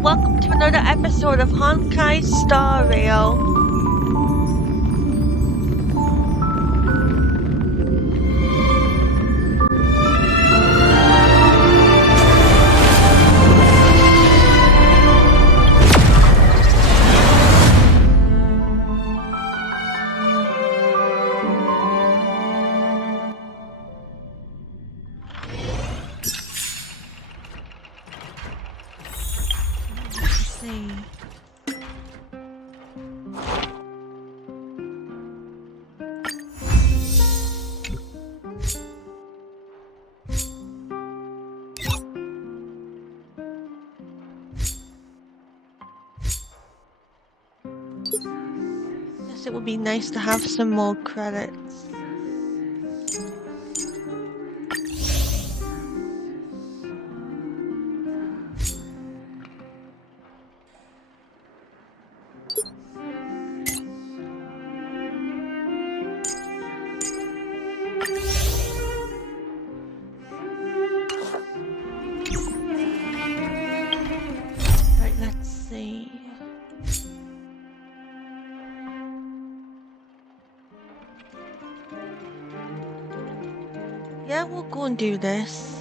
and welcome to another episode of Honkai Star Rail. Let's see. Guess it would be nice to have some more credits. Right, let's see. Yeah, we'll go and do this.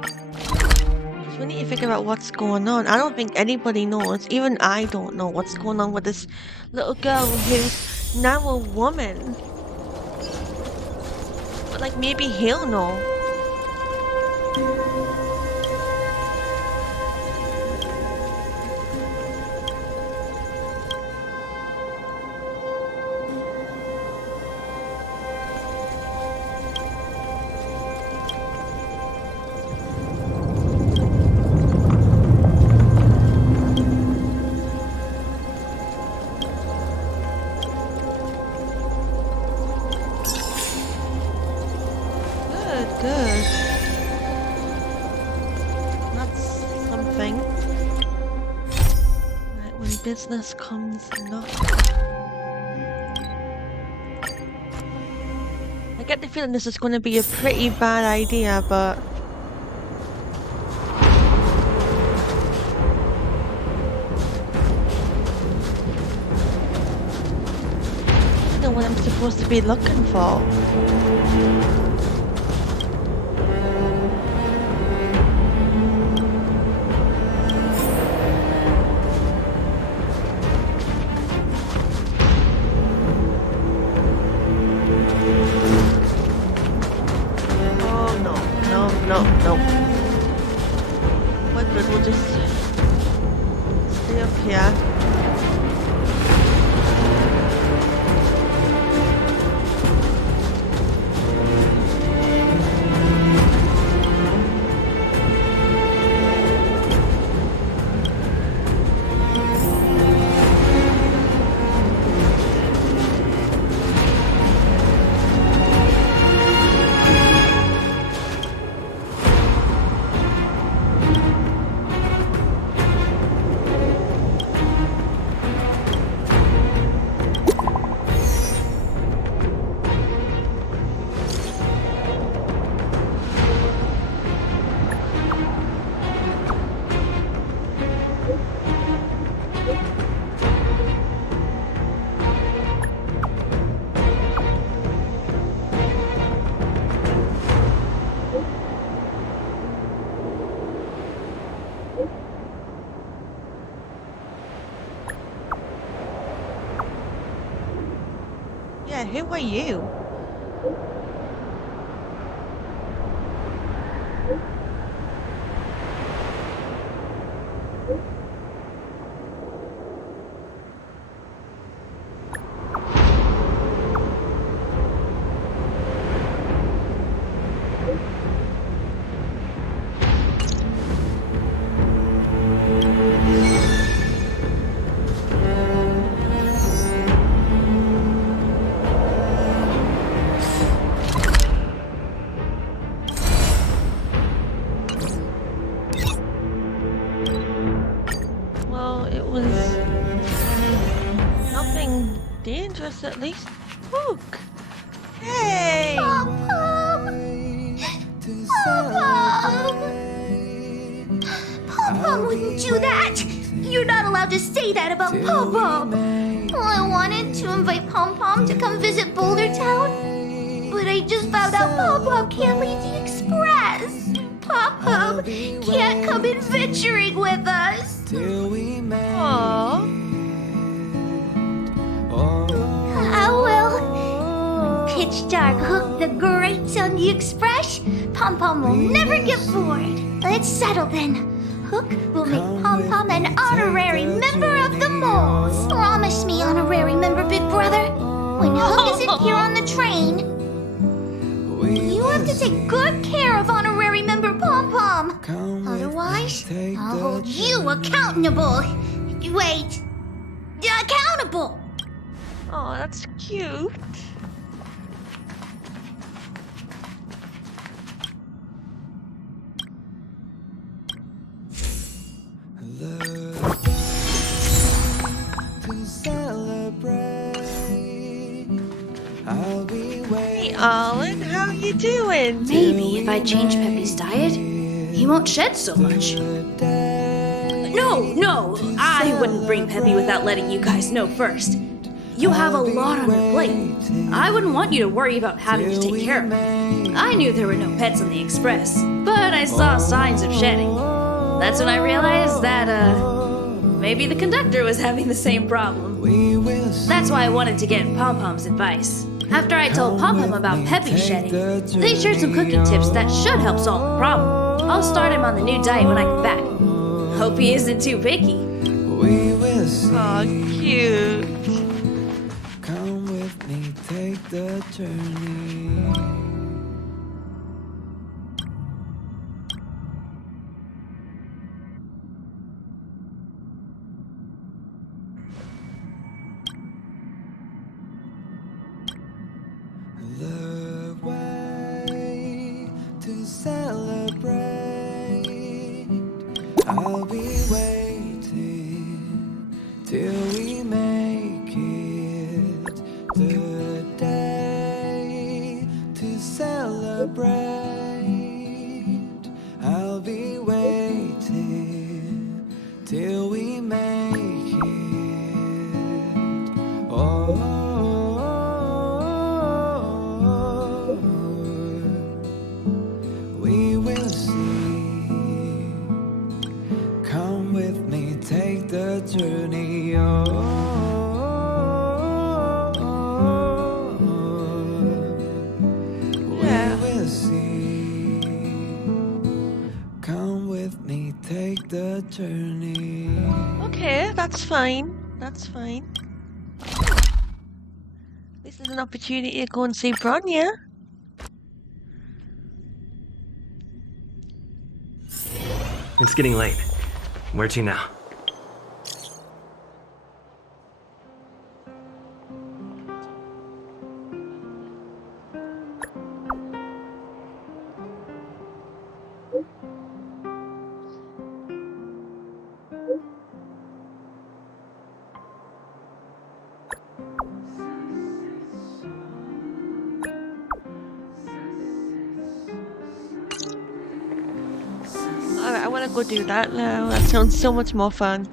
Because we need to figure out what's going on. I don't think anybody knows. Even I don't know what's going on with this little girl who's now a woman. But like maybe he'll know. Good. That's something. Right, when business comes knocking. I get the feeling this is going to be a pretty bad idea, but... I don't know what I'm supposed to be looking for. No. We're good, we'll just stay up here. Yeah, who are you? Dangerous at least. Look! Hey! Papa, wouldn't do that! You're not allowed to say that about Pom Pom. Well, I wanted to invite Pom Pom to come visit Boulder Town, but I just found out Pom Pom can't leave the Express. Pom Pom can't come adventuring with us. Aww. Oh well. When pitch dark Hook the Great's on the Express, Pom Pom will never get bored. Let's settle then. Hook will make Pom Pom an honorary member of the Moles. Promise me, honorary member, big brother. When Hook isn't here on the train, you have to take good care of honorary member Pom Pom. Otherwise, I'll hold you accountable. Wait, accountable. Oh, that's cute. Hey, Alan, how you doing? Maybe if I change Peppy's diet, he won't shed so much. No, I wouldn't bring Peppy without letting you guys know first. You have a lot on your plate. I wouldn't want you to worry about having to take care of him. I knew there were no pets on the Express, but I saw signs of shedding. That's when I realized that, maybe the conductor was having the same problem. That's why I wanted to get Pom Pom's advice. After I told Pom Pom about Peppy shedding, they shared some cooking tips that should help solve the problem. I'll start him on the new diet when I get back. Hope he isn't too picky. Aw, cute. Come with me, take the journey. The way to celebrate. I'll be waiting till we make it the day to celebrate. I'll be waiting till we make it. Oh. We will see. Come with me, take the journey. Yeah. We will see. Come with me, take the journey. Okay, that's fine. That's fine. At least there's an opportunity to go and see Bronya. It's getting late. Where to now? Alright, I want to go do that now. That sounds so much more fun.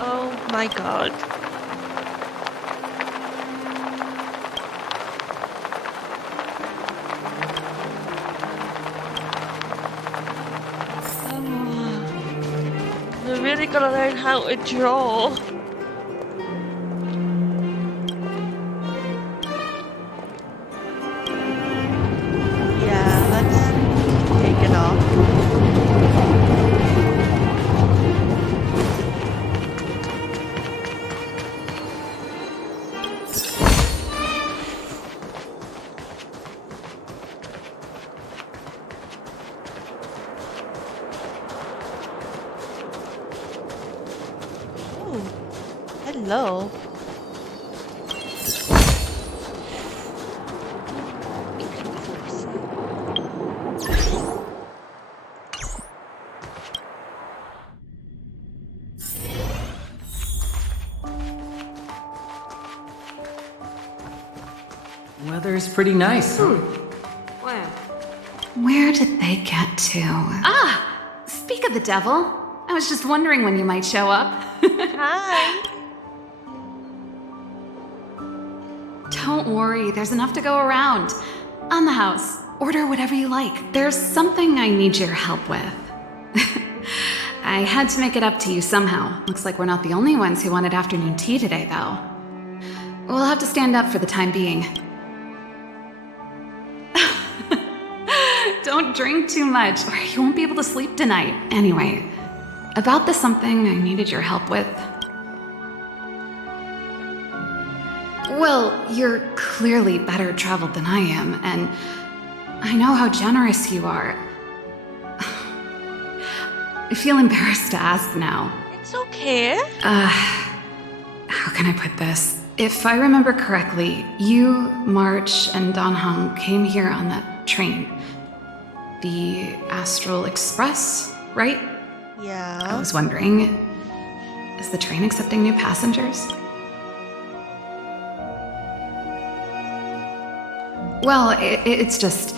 Oh my god. We're really gonna learn how to draw. Yeah, let's take it off. Ooh, hello. weather's pretty nice. Where? Where did they get to? Speak of the devil, I was just wondering when you might show up. Hi. Don't worry, there's enough to go around. On the house, order whatever you like. There's something I need your help with. I had to make it up to you somehow. Looks like we're not the only ones who wanted afternoon tea today, though. We'll have to stand up for the time being. Don't drink too much, or you won't be able to sleep tonight. Anyway, about the something I needed your help with. Well, you're clearly better traveled than I am, and I know how generous you are. I feel embarrassed to ask now. It's okay. How can I put this? If I remember correctly, you, March, and Don Hung came here on that train. The Astral Express, right? I Yeah. was wondering, is the train accepting new passengers? Well, it's just...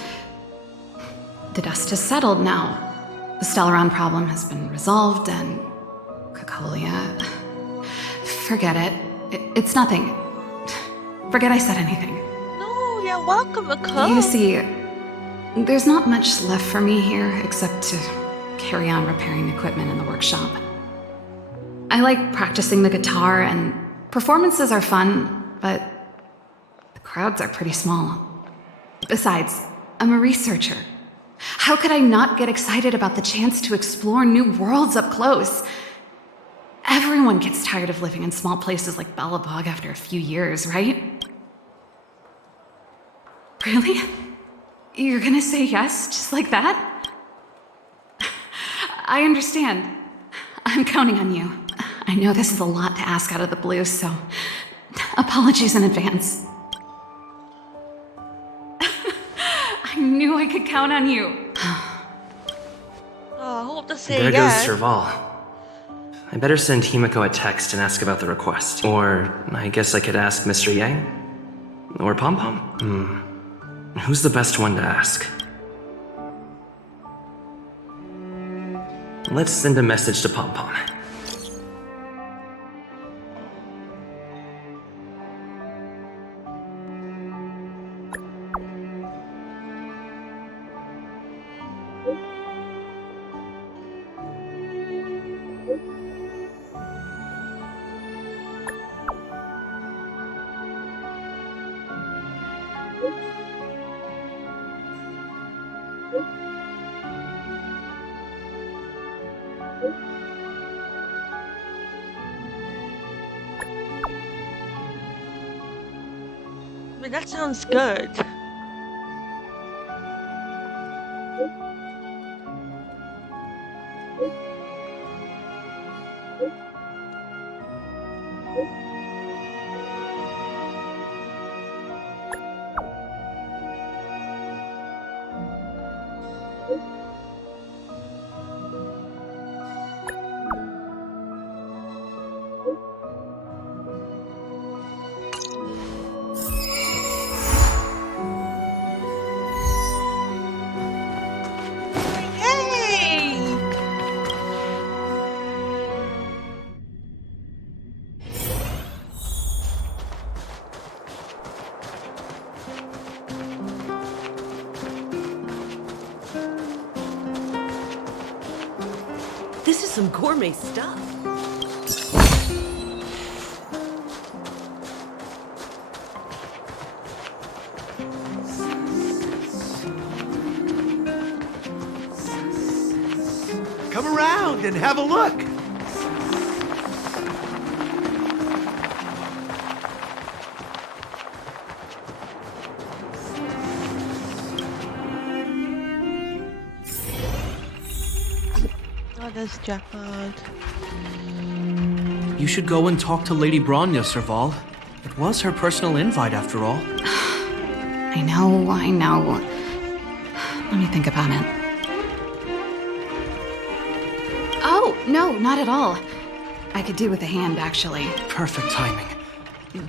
the dust has settled now. The Stellaron problem has been resolved, and... Cacolia... Forget it. It's nothing. Forget I said anything. No, you're welcome to come. You see, there's not much left for me here except to carry on repairing equipment in the workshop. I like practicing the guitar, and performances are fun, but the crowds are pretty small. Besides, I'm a researcher. How could I not get excited about the chance to explore new worlds up close? Everyone gets tired of living in small places like Bellabog after a few years, right? Really? You're gonna say yes, just like that? I understand. I'm counting on you. I know this is a lot to ask out of the blue, so apologies in advance. I knew I could count on you. Oh, I hope to say There yes. goes Serval. I better send Himiko a text and ask about the request. Or I guess I could ask Mr. Yang? Or Pom Pom? Who's the best one to ask? Let's send a message to Pom Pom. I mean, that sounds good. Yay! This is some gourmet stuff. Come around and have a look. Oh, there's Jackpot. You should go and talk to Lady Bronya, Serval. It was her personal invite, after all. I know. Let me think about it. Oh, no, not at all. I could do with a hand, actually. Perfect timing.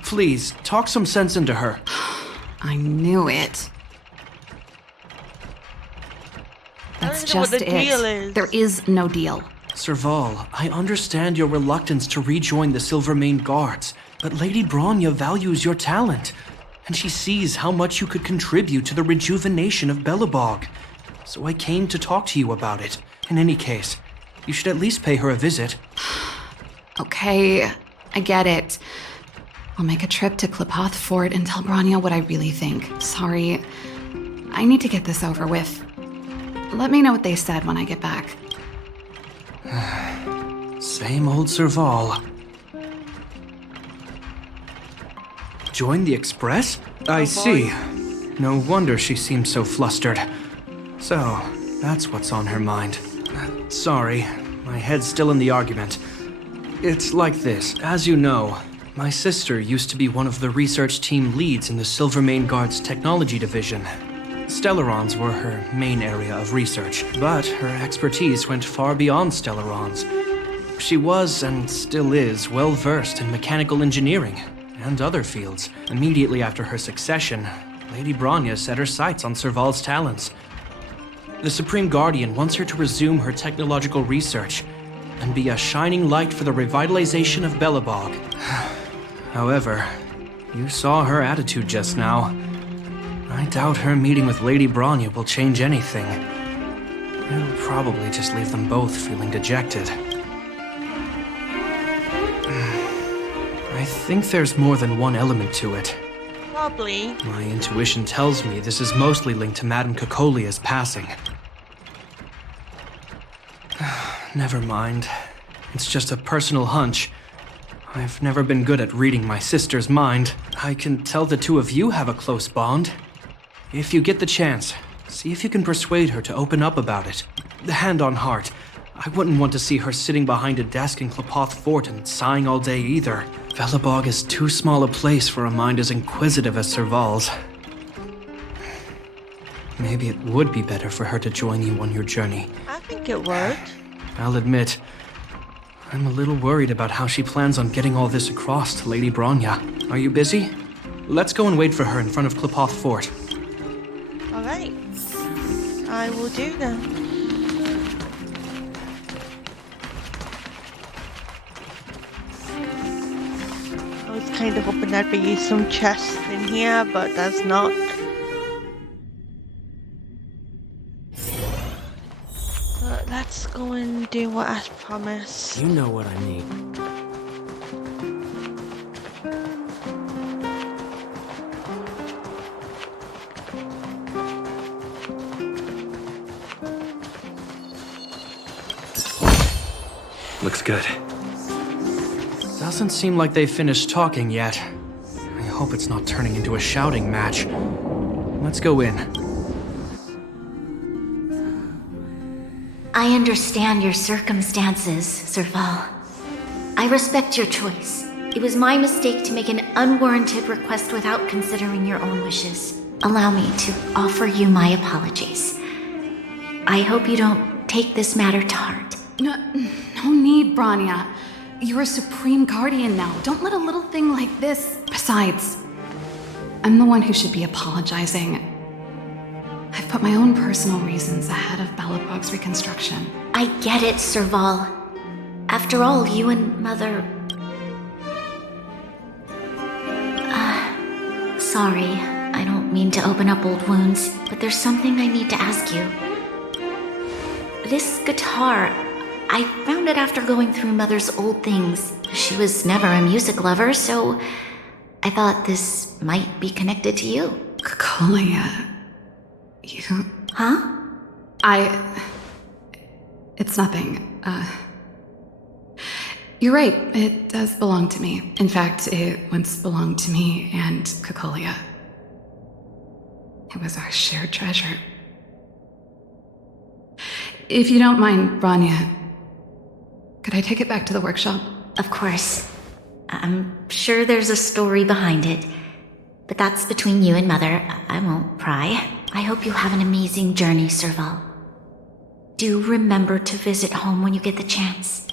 Please, talk some sense into her. I knew it. I That's don't know what just the deal it. is. There is no deal. Serval, I understand your reluctance to rejoin the Silvermane Guards, but Lady Bronya values your talent, and she sees how much you could contribute to the rejuvenation of Belobog. So I came to talk to you about it. In any case, you should at least pay her a visit. Okay, I get it. I'll make a trip to Klipoth Fort and tell Bronya what I really think. Sorry. I need to get this over with. Let me know what they said when I get back. Same old Serval. Join the Express? I see. No wonder she seems so flustered. So, that's what's on her mind. Sorry, my head's still in the argument. It's like this. As you know, my sister used to be one of the research team leads in the Silvermane Guard's technology division. Stellarons were her main area of research, but her expertise went far beyond Stellarons. She was, and still is, well versed in mechanical engineering and other fields. Immediately after her succession, Lady Bronya set her sights on Serval's talents. The Supreme Guardian wants her to resume her technological research and be a shining light for the revitalization of Belobog. However, you saw her attitude just now. I doubt her meeting with Lady Bronya will change anything. It'll probably just leave them both feeling dejected. I think there's more than one element to it. Probably. My intuition tells me this is mostly linked to Madame Cocolia's passing. Never mind. It's just a personal hunch. I've never been good at reading my sister's mind. I can tell the two of you have a close bond. If you get the chance, see if you can persuade her to open up about it. Hand on heart, I wouldn't want to see her sitting behind a desk in Klipoth Fort and sighing all day either. Belobog is too small a place for a mind as inquisitive as Serval's. Maybe it would be better for her to join you on your journey. I think it would. I'll admit, I'm a little worried about how she plans on getting all this across to Lady Bronya. Are you busy? Let's go and wait for her in front of Klipoth Fort. Alright. I will do that. I was kind of hoping there'd be some chests in here, but there's not. But let's go and do what I promised. You know what I need. Looks good. Doesn't seem like they've finished talking yet. I hope it's not turning into a shouting match. Let's go in. I understand your circumstances, Serval. I respect your choice. It was my mistake to make an unwarranted request without considering your own wishes. Allow me to offer you my apologies. I hope you don't take this matter to heart. No need, Bronya. You're a Supreme Guardian now. Don't let a little thing like this... Besides, I'm the one who should be apologizing. I've put my own personal reasons ahead of Belobog's reconstruction. I get it, Serval. After all, you and Mother... Sorry, I don't mean to open up old wounds, but there's something I need to ask you. This guitar, I found it after going through Mother's old things. She was never a music lover, so I thought this might be connected to you. Cocolia... You... Huh? It's nothing. You're right, it does belong to me. In fact, it once belonged to me and Cocolia. It was our shared treasure. If you don't mind, Bronya, could I take it back to the workshop? Of course. I'm sure there's a story behind it. But that's between you and Mother. I won't pry. I hope you have an amazing journey, Serval. Do remember to visit home when you get the chance.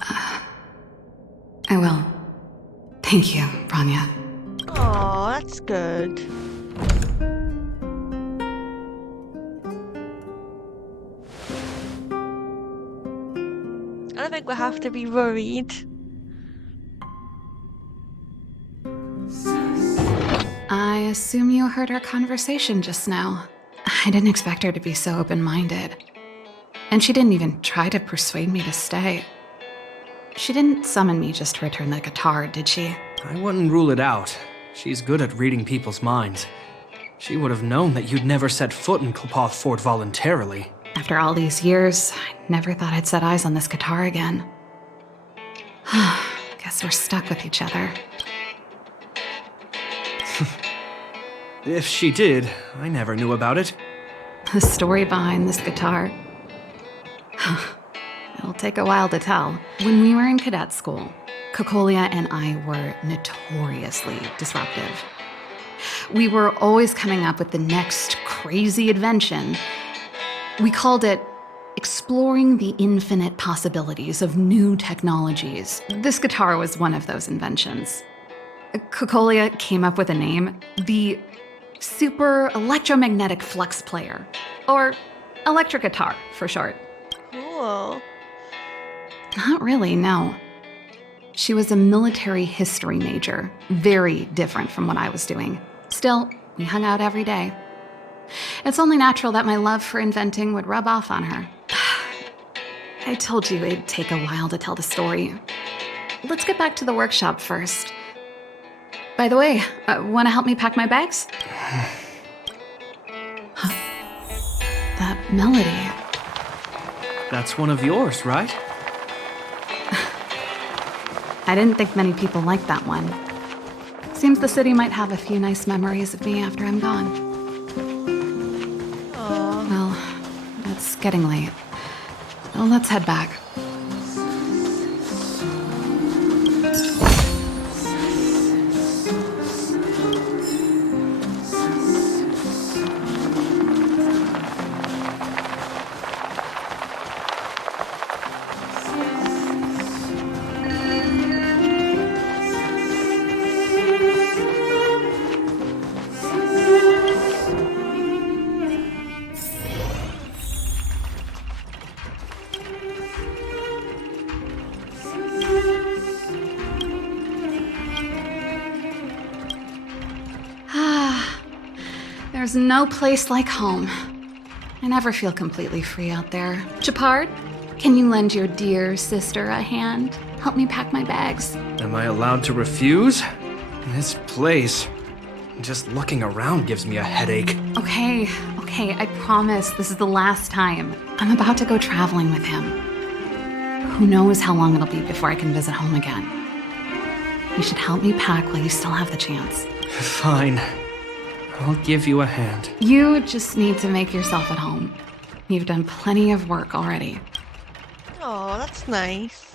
I will. Thank you, Bronya. Oh, that's good. don't think we'll have to be worried. I assume you heard our conversation just now. I didn't expect her to be so open-minded. And she didn't even try to persuade me to stay. She didn't summon me just to return the guitar, did she? I wouldn't rule it out. She's good at reading people's minds. She would have known that you'd never set foot in Kilpath Fort voluntarily. After all these years, I never thought I'd set eyes on this guitar again. Guess we're stuck with each other. If she did, I never knew about it. The story behind this guitar. It'll take a while to tell. When we were in cadet school, Kokolia and I were notoriously disruptive. We were always coming up with the next crazy invention. We called it exploring the infinite possibilities of new technologies. This guitar was one of those inventions. Kokolia came up with a name, the Super Electromagnetic Flux Player, or electric guitar for short. Cool. Not really, no. She was a military history major, very different from what I was doing. Still, we hung out every day. It's only natural that my love for inventing would rub off on her. I told you it'd take a while to tell the story. Let's get back to the workshop first. By the way, want to help me pack my bags? That melody. That's one of yours, right? I didn't think many people liked that one. Seems the city might have a few nice memories of me after I'm gone. Aww. Well, it's getting late. Let's head back. There's no place like home. I never feel completely free out there. Chapard, can you lend your dear sister a hand? Help me pack my bags. Am I allowed to refuse? This place, just looking around gives me a headache. Okay, I promise this is the last time. I'm about to go traveling with him. Who knows how long it'll be before I can visit home again. You should help me pack while you still have the chance. Fine. I'll give you a hand. You just need to make yourself at home. You've done plenty of work already. Oh, that's nice.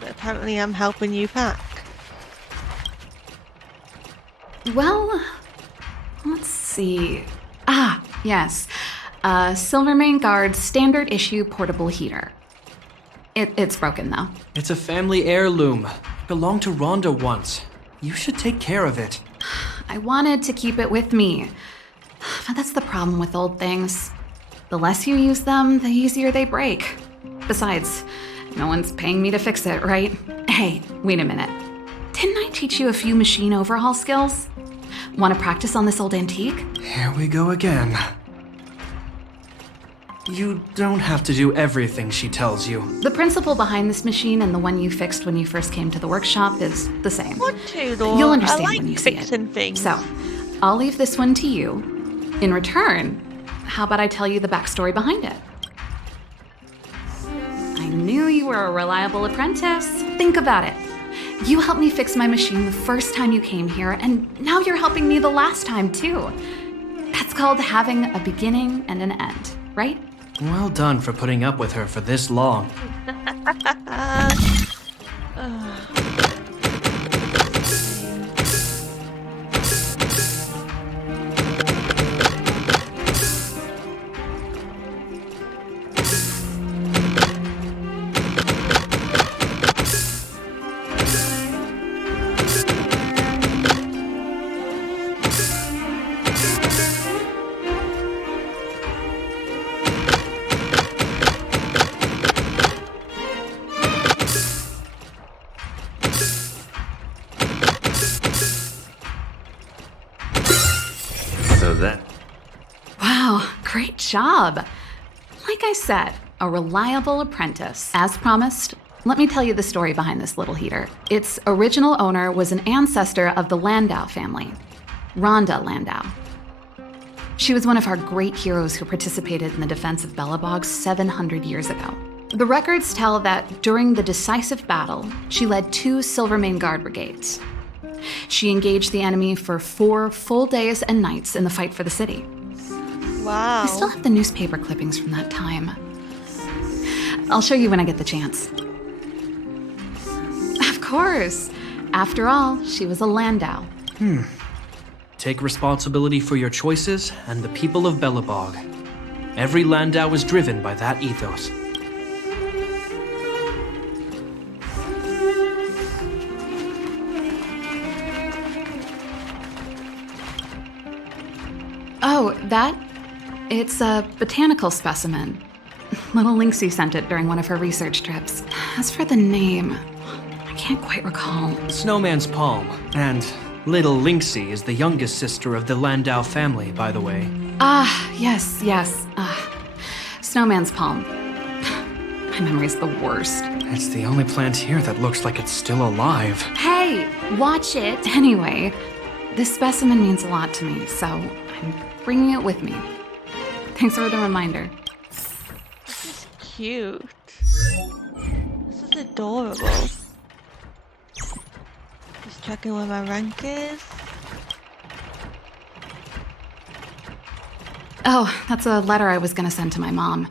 But apparently I'm helping you pack. Well, let's see. Yes. Silvermane Guard's standard issue portable heater. It's broken though. It's a family heirloom. Belonged to Rhonda once. You should take care of it. I wanted to keep it with me. But that's the problem with old things. The less you use them, the easier they break. Besides, no one's paying me to fix it, right? Hey, wait a minute. Didn't I teach you a few machine overhaul skills? Want to practice on this old antique? Here we go again. You don't have to do everything she tells you. The principle behind this machine and the one you fixed when you first came to the workshop is the same. What to though? You'll understand I like when you see it. fixing things. So, I'll leave this one to you. In return, how about I tell you the backstory behind it? I knew you were a reliable apprentice. Think about it. You helped me fix my machine the first time you came here, and now you're helping me the last time too. That's called having a beginning and an end, right? Well done for putting up with her for this long. job. Like I said, a reliable apprentice. As promised, let me tell you the story behind this little heater. Its original owner was an ancestor of the Landau family, Rhonda Landau. She was one of our great heroes who participated in the defense of Belobog 700 years ago. The records tell that during the decisive battle, she led 2 Silvermane Guard brigades. She engaged the enemy for 4 full days and nights in the fight for the city. Wow. I still have the newspaper clippings from that time. I'll show you when I get the chance. Of course. After all, she was a Landau. Take responsibility for your choices and the people of Belobog. Every Landau is driven by that ethos. Oh, it's a botanical specimen. Little Lynxie sent it during one of her research trips. As for the name, I can't quite recall. Snowman's palm, and Little Lynxie is the youngest sister of the Landau family, by the way. Yes. Snowman's palm. My memory's the worst. It's the only plant here that looks like it's still alive. Hey, watch it. Anyway, this specimen means a lot to me, so I'm bringing it with me. Thanks for the reminder. This is cute. This is adorable. Just checking what my rank is. Oh, that's a letter I was gonna send to my mom.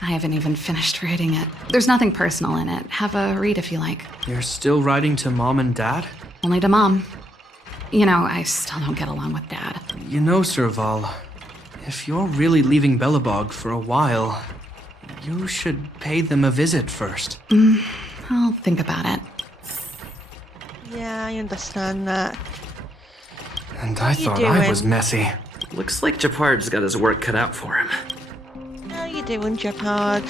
I haven't even finished writing it. There's nothing personal in it. Have a read if you like. You're still writing to Mom and Dad? Only to Mom. You know, I still don't get along with Dad. You know, Serval, if you're really leaving Belobog for a while, you should pay them a visit first. I'll think about it. Yeah, I understand that. And I you thought I doing? was messy. Looks like Japard's got his work cut out for him. How you doing, Japard?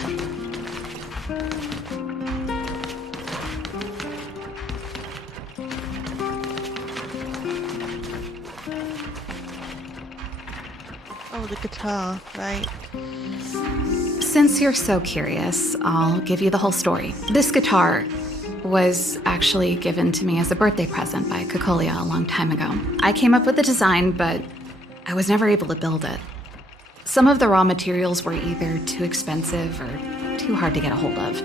Oh, the guitar, right. Since you're so curious, I'll give you the whole story. This guitar was actually given to me as a birthday present by Kokolia a long time ago. I came up with the design, but I was never able to build it. Some of the raw materials were either too expensive or too hard to get a hold of.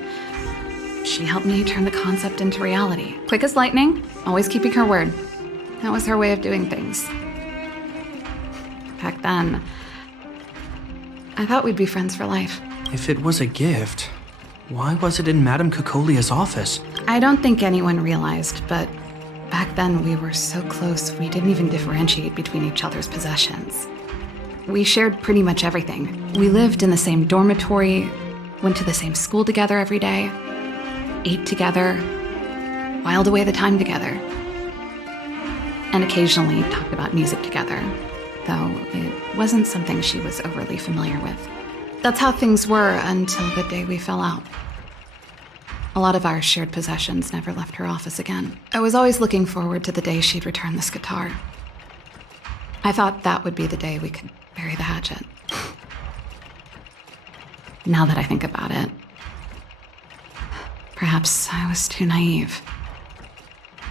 She helped me turn the concept into reality. Quick as lightning, always keeping her word. That was her way of doing things. Back then, I thought we'd be friends for life. If it was a gift, why was it in Madame Kokolia's office? I don't think anyone realized, but back then we were so close we didn't even differentiate between each other's possessions. We shared pretty much everything. We lived in the same dormitory, went to the same school together every day, ate together, whiled away the time together, and occasionally talked about music together, though it wasn't something she was overly familiar with. That's how things were until the day we fell out. A lot of our shared possessions never left her office again. I was always looking forward to the day she'd return this guitar. I thought that would be the day we could bury the hatchet. Now that I think about it, perhaps I was too naive.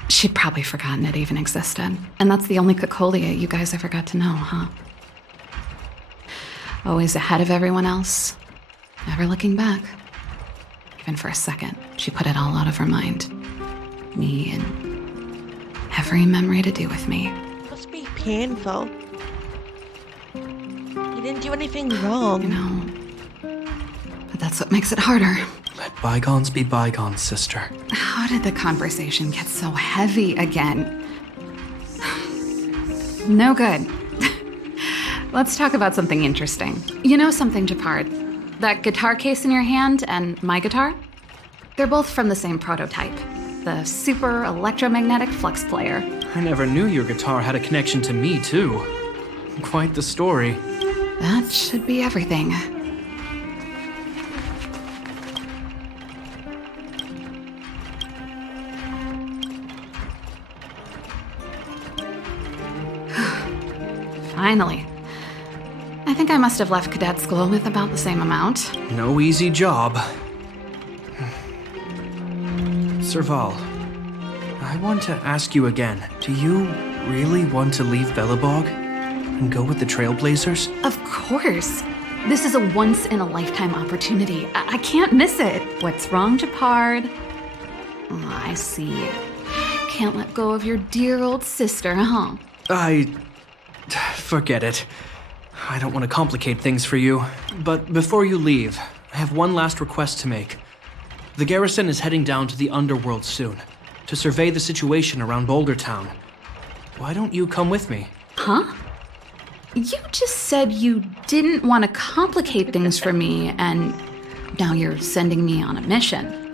She'd probably forgotten it even existed. And that's the only Kokolia you guys ever got to know, huh? Always ahead of everyone else, never looking back. Even for a second, she put it all out of her mind. Me and every memory to do with me. Must be painful. You didn't do anything wrong. You know, but that's what makes it harder. Let bygones be bygones, sister. How did the conversation get so heavy again? No good. Let's talk about something interesting. You know something, Japard? That guitar case in your hand and my guitar? They're both from the same prototype. The super electromagnetic flux player. I never knew your guitar had a connection to me, too. Quite the story. That should be everything. Finally. I I think I must have left cadet school with about the same amount. No easy job. Serval, I want to ask you again. Do you really want to leave Belobog and go with the Trailblazers? Of course. This is a once-in-a-lifetime opportunity. I can't miss it. What's wrong, Japard? Oh, I see. Can't let go of your dear old sister, huh? Forget it. I don't want to complicate things for you. But before you leave, I have one last request to make. The garrison is heading down to the underworld soon to survey the situation around Boulder Town. Why don't you come with me? Huh? You just said you didn't want to complicate things for me, and now you're sending me on a mission.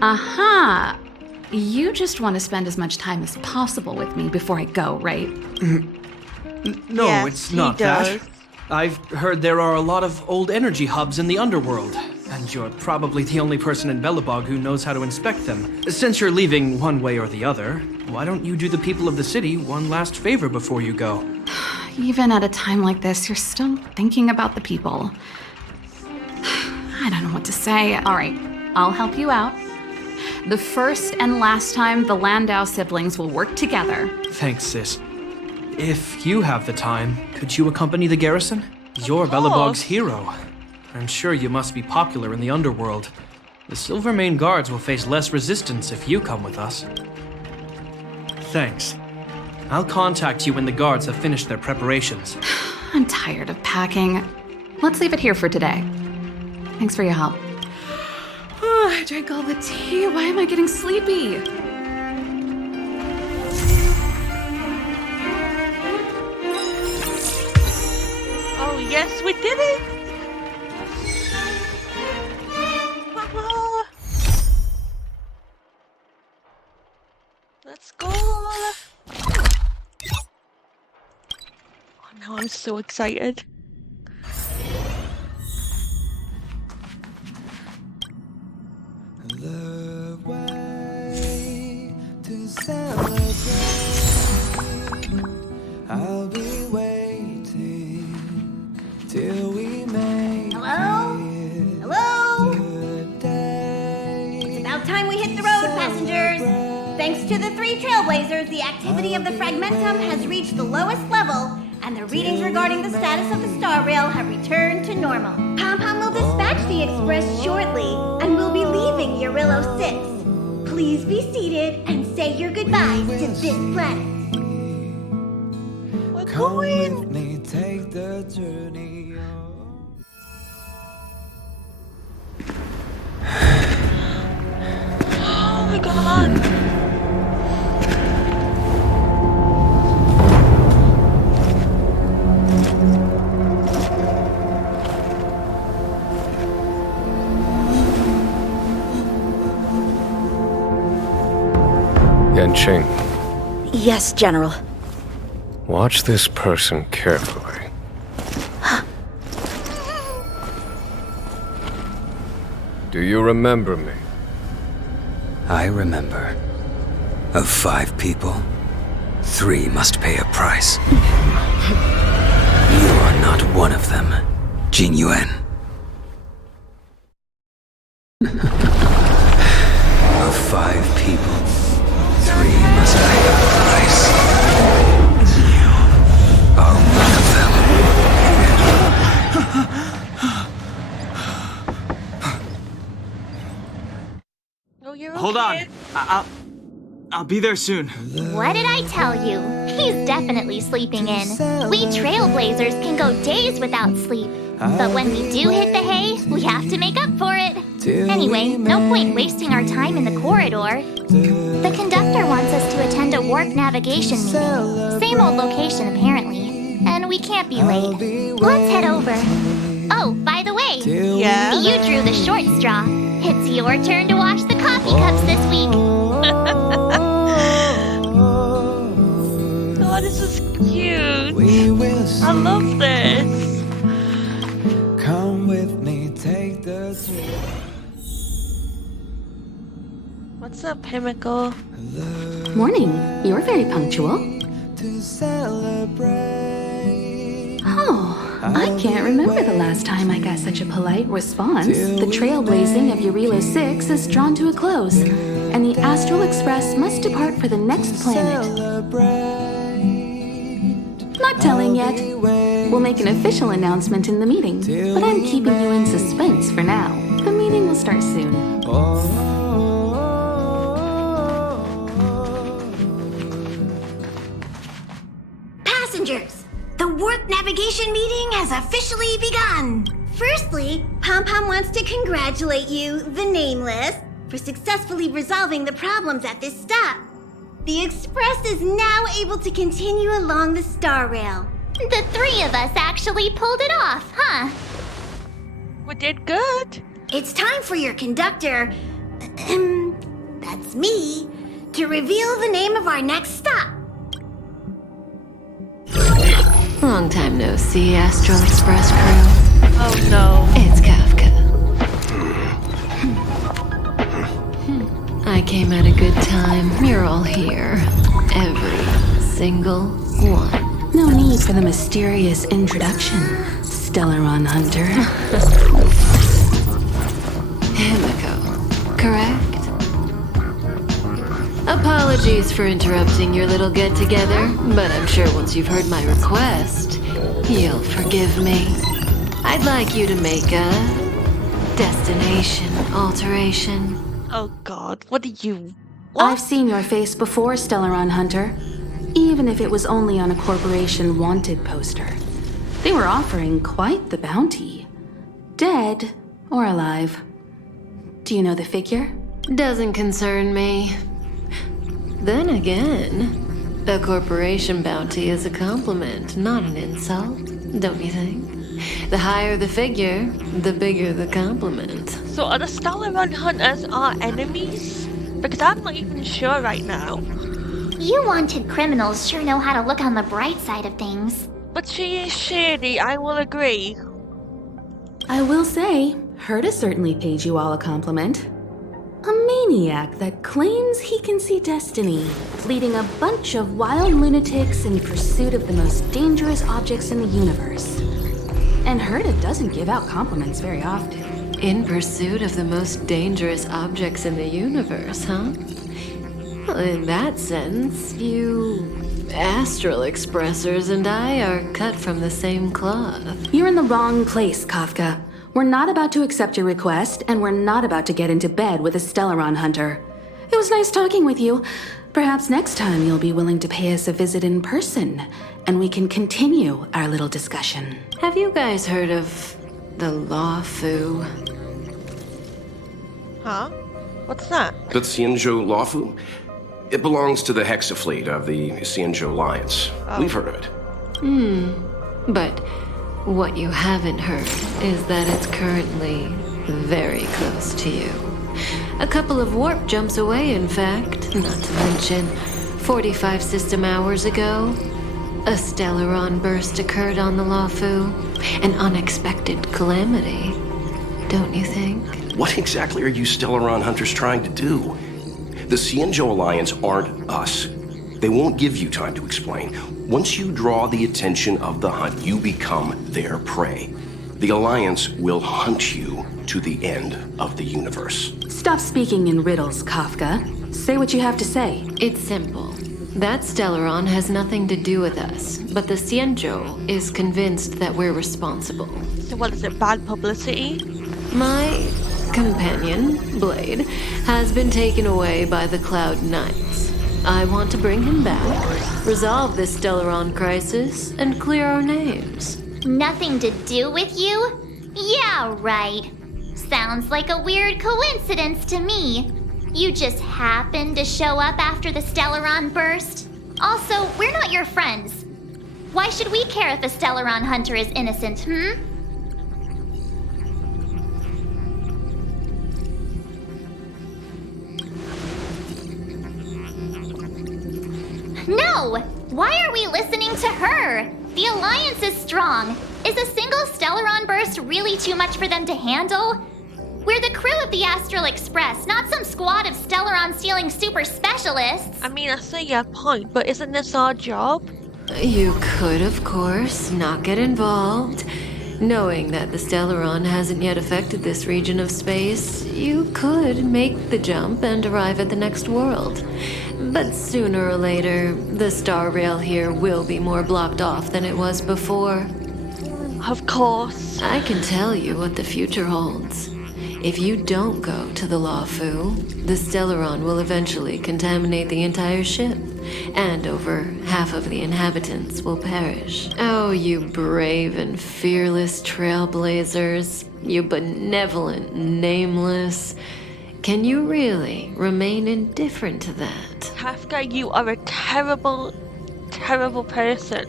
Aha! You just want to spend as much time as possible with me before I go, right? No, Yes, it's he not that. does. I've heard there are a lot of old energy hubs in the underworld, and you're probably the only person in Belobog who knows how to inspect them. Since you're leaving one way or the other, why don't you do the people of the city one last favor before you go? Even at a time like this, you're still thinking about the people. I don't know what to say. All right, I'll help you out. The first and last time the Landau siblings will work together. Thanks, sis. If you have the time, could you accompany the garrison? You're Belobog's hero. I'm sure you must be popular in the underworld. The Silvermane guards will face less resistance if you come with us. Thanks. I'll contact you when the guards have finished their preparations. I'm tired of packing. Let's leave it here for today. Thanks for your help. Oh, I drank all the tea. Why am I getting sleepy? Oh, yes, we did it! Papa! Let's go! Oh, now I'm so excited. The way to celebrate. I'll be waiting till we make Hello? it Hello? good day. It's about time we hit the road, passengers. Thanks to the 3 Trailblazers, the activity of the Fragmentum has reached the lowest level, and the readings regarding the status of the Star Rail have returned to normal. Pom-Pom will dispatch the Express shortly, and we'll be leaving Urillo 6. Please be seated and say your goodbyes to this planet. We're Come going! with me, take the journey. Oh my god! Yanqing, Yes, General. watch this person carefully. Do you remember me? I remember. Of 5 people, 3 must pay a price. You are not one of them, Jin Yuan. Of 5 people, 3 must pay a price. You are one of them. Oh, you're Hold okay. on. I'll be there soon. What did I tell you? He's definitely sleeping in. We Trailblazers can go days without sleep. But when we do hit the hay, we have to make up for it. Anyway, no point wasting our time in the corridor. The conductor wants us to attend a warp navigation meeting. Same old location, apparently. And we can't be late. Let's head over. Oh, by the way, Yeah? you drew the short straw. It's your turn to wash the coffee cups this week. Oh, this is cute. We will I love this. come with me, take the journey. What's up, Himiko? Morning. You're very punctual. To celebrate. Oh, I can't remember the last time I got such a polite response. The trailblazing of Eurilo 6 is drawn to a close, and the Astral Express must depart for the next planet. Not telling yet. We'll make an official announcement in the meeting, but I'm keeping you in suspense for now. The meeting will start soon. Passengers, the warp navigation meeting has officially begun. Firstly, Pom Pom wants to congratulate you, the Nameless, for successfully resolving the problems at this stop. The Express is now able to continue along the Star Rail. The three of us actually pulled it off, huh? We did good. It's time for your conductor, that's me, to reveal the name of our next stop. Long time no see, Astral Express crew. Oh no. It's Kafka. I came at a good time. You're all here. Every single one. No need for the mysterious introduction, Stellaron Hunter. Himiko, correct? Apologies for interrupting your little get-together, but I'm sure once you've heard my request, you'll forgive me. I'd like you to make a destination alteration. Oh god, what do you... I've seen your face before, Stellaron Hunter. Even if it was only on a corporation wanted poster. They were offering quite the bounty. Dead or alive. Do you know the figure? Doesn't concern me. Then again, a corporation bounty is a compliment, not an insult, don't you think? The higher the figure, the bigger the compliment. So are the Stellaron Hunters our enemies? Because I'm not even sure right now. You wanted criminals sure know how to look on the bright side of things. But she is shady, I will agree. I will say, Herta certainly paid you all a compliment. A maniac that claims he can see destiny, leading a bunch of wild lunatics in pursuit of the most dangerous objects in the universe. And Herta doesn't give out compliments very often. In pursuit of the most dangerous objects in the universe, huh? Well, in that sense, you Astral Expressers and I are cut from the same cloth. You're in the wrong place, Kafka. We're not about to accept your request, and we're not about to get into bed with a Stellaron Hunter. It was nice talking with you. Perhaps next time you'll be willing to pay us a visit in person, and we can continue our little discussion. Have you guys heard of the Law Fu? Huh? What's that? The Xianzhou Lawfu? It belongs to the Hexafleet of the Xianzhou Alliance. Oh. We've heard of it. But what you haven't heard is that it's currently very close to you. A couple of warp jumps away, in fact, not to mention 45 system hours ago, a Stellaron burst occurred on the Lawfu. An unexpected calamity, don't you think? What exactly are you Stellaron Hunters trying to do? The Xianzhou Alliance aren't us. They won't give you time to explain. Once you draw the attention of the hunt, you become their prey. The Alliance will hunt you to the end of the universe. Stop speaking in riddles, Kafka. Say what you have to say. It's simple. That Stellaron has nothing to do with us, but the Xianzhou is convinced that we're responsible. So what is it, bad publicity? My companion, Blade, has been taken away by the Cloud Knights. I want to bring him back, resolve this Stellaron crisis, and clear our names. Nothing to do with you? Yeah, right. Sounds like a weird coincidence to me. You just happened to show up after the Stellaron burst? Also, we're not your friends. Why should we care if a Stellaron Hunter is innocent, No! Why are we listening to her? The Alliance is strong. Is a single Stellaron burst really too much for them to handle? We're the crew of the Astral Express, not some squad of Stellaron-stealing super specialists. I mean, I see your point, but isn't this our job? You could, of course, not get involved. Knowing that the Stellaron hasn't yet affected this region of space, you could make the jump and arrive at the next world. But sooner or later, the star rail here will be more blocked off than it was before. Of course. I can tell you what the future holds. If you don't go to the Lafu, the Stellaron will eventually contaminate the entire ship, and over half of the inhabitants will perish. Oh, you brave and fearless trailblazers, you benevolent nameless. Can you really remain indifferent to that? Kafka, you are a terrible, terrible person.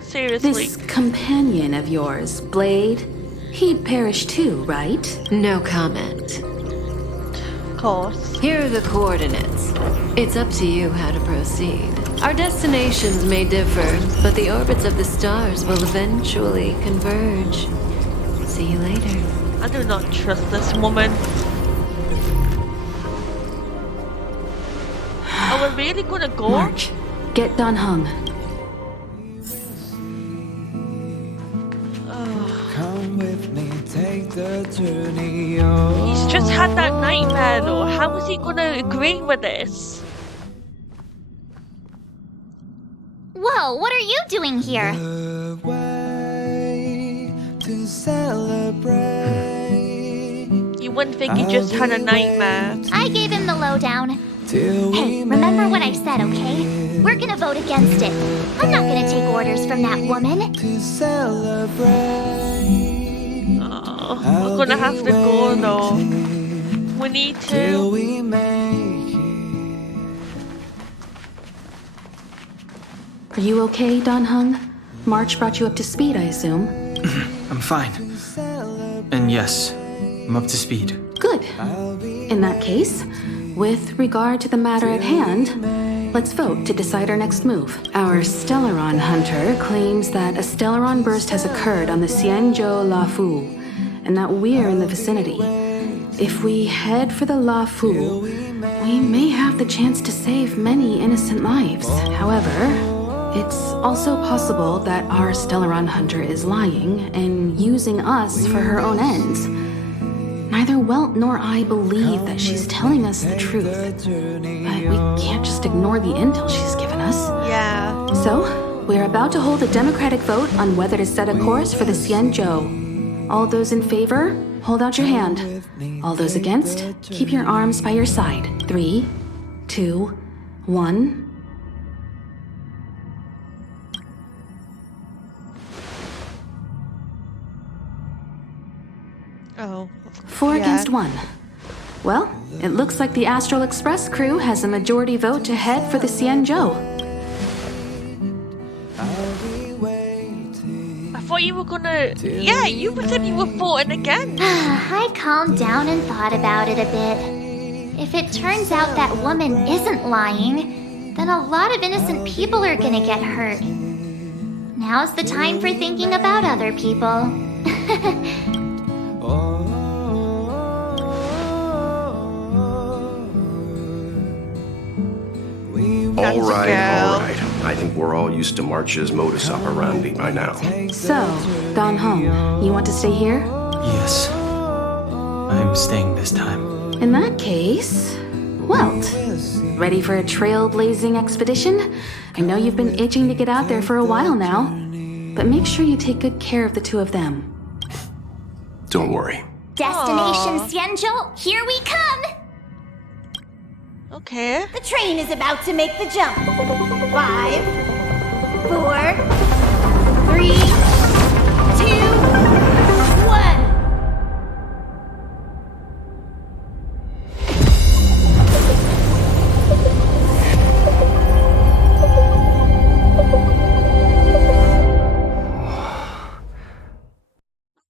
Seriously. This companion of yours, Blade, he'd perish too, right? No comment. Of course. Here are the coordinates. It's up to you how to proceed. Our destinations may differ, but the orbits of the stars will eventually converge. See you later. I do not trust this woman. Are we really gonna go? March, get Dan Heng. Come with me, take the journey. He's just had that nightmare though. How is he gonna agree with this? Whoa, what are you doing here? To celebrate. You wouldn't think he just had a nightmare. I gave him the lowdown. Hey, remember what I said, okay? We're gonna vote against it. I'm not gonna take orders from that woman. To celebrate. We're gonna have to go though. We need to. We make Are you okay, Dan Heng? March brought you up to speed, I assume. I'm fine. And yes, I'm up to speed. Good. In that case, with regard to the matter at hand, let's vote to decide our next move. Our Stellaron hunter claims that a Stellaron burst has occurred on the Xianzhou Lafu, and that we're in the vicinity. If we head for the Lafu, we may have the chance to save many innocent lives. However, it's also possible that our Stellaron hunter is lying and using us for her own ends. Neither Welt nor I believe that she's telling us the truth, but we can't just ignore the intel she's given us. Yeah. So, we're about to hold a democratic vote on whether to set a course for the Xianzhou. All those in favor, hold out your hand. All those against, keep your arms by your side. 3, 2, 1... Oh. 4 against 1. Well, it looks like the Astral Express crew has a majority vote to head for the Xianzhou. I thought you were gonna. Yeah, you said you were voting again. I calmed down and thought about it a bit. If it turns out that woman isn't lying, then a lot of innocent people are gonna get hurt. Now's the time for thinking about other people. All right. I think we're all used to March's modus operandi by now. So, Dan Heng, you want to stay here? Yes. I'm staying this time. In that case, Welt, ready for a trailblazing expedition? I know you've been itching to get out there for a while now, but make sure you take good care of the two of them. Don't worry. Destination Xianzhou, here we come! Okay. The train is about to make the jump. 5, 4, 3, 2, 1.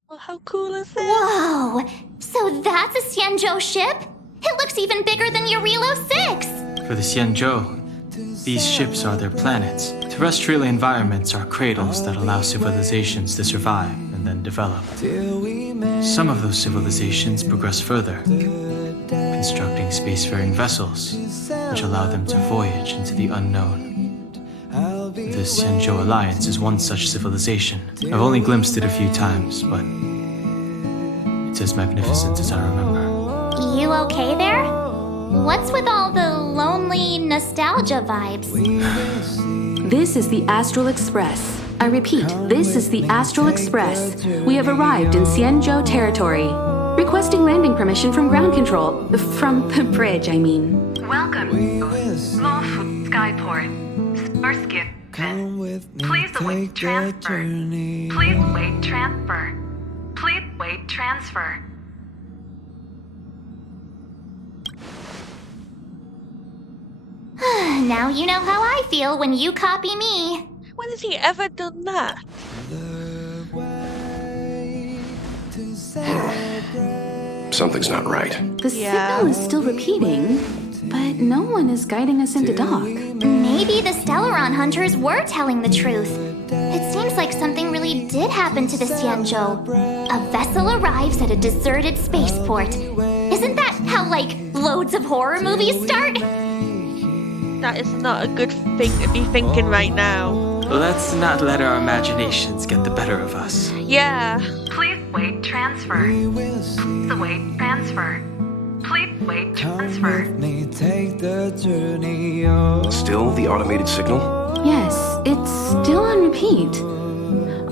Well, how cool is this? Whoa! So that's a Xianzhou ship? It looks even bigger than Eurilo 6! For the Xianzhou, these ships are their planets. Terrestrial environments are cradles that allow civilizations to survive and then develop. Some of those civilizations progress further, constructing spacefaring vessels, which allow them to voyage into the unknown. The Xianzhou Alliance is one such civilization. I've only glimpsed it a few times, but it's as magnificent as I remember. You okay there? What's with all the lonely nostalgia vibes? This is the Astral Express. I repeat, this is the Astral Express. We have arrived in Xianzhou territory. Requesting landing permission from ground control. From the bridge, I mean. Welcome to Lawful Skyport. Starskin. Please await transfer. Please wait transfer. Please wait transfer. Now you know how I feel when you copy me. When has he ever done that? Something's not right. The signal is still repeating, but no one is guiding us into dock. Maybe the Stellaron hunters were telling the truth. It seems like something really did happen to the Xianzhou. A vessel arrives at a deserted spaceport. Isn't that how, like, loads of horror movies start? That is not a good thing to be thinking right now. Let's not let our imaginations get the better of us. Yeah. Please wait transfer. Please await transfer. Please wait transfer. Still the automated signal? Yes, it's still on repeat.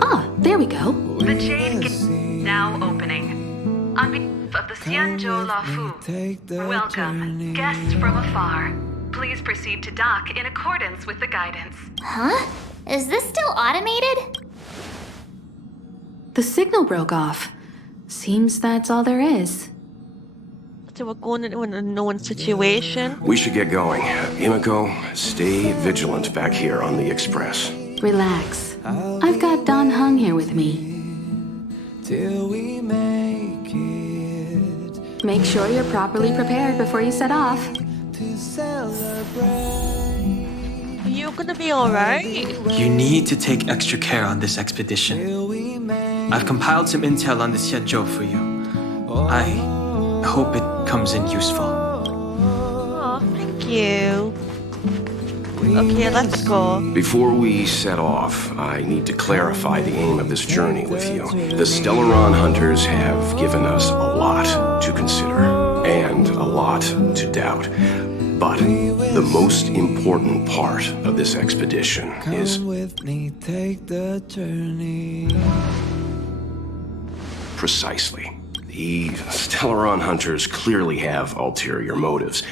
Ah, there we go. The Jade Gate now opening. On behalf of the Xianzhou Lafu, welcome, guests from afar. Please proceed to dock in accordance with the guidance. Huh? Is this still automated? The signal broke off. Seems that's all there is. So we're going into an unknown situation. We should get going. Himiko, stay vigilant back here on the Express. Relax. I've got Don Hung here with me. Make sure you're properly prepared before you set off. Are you gonna be alright? You need to take extra care on this expedition. I've compiled some intel on the Xianzhou for you. I hope it comes in useful. Oh, thank you. Okay, let's go. Before we set off, I need to clarify the aim of this journey with you. The Stellaron hunters have given us a lot to consider, and a lot to doubt. But the most important part of this expedition is precisely. The Stellaron hunters clearly have ulterior motives.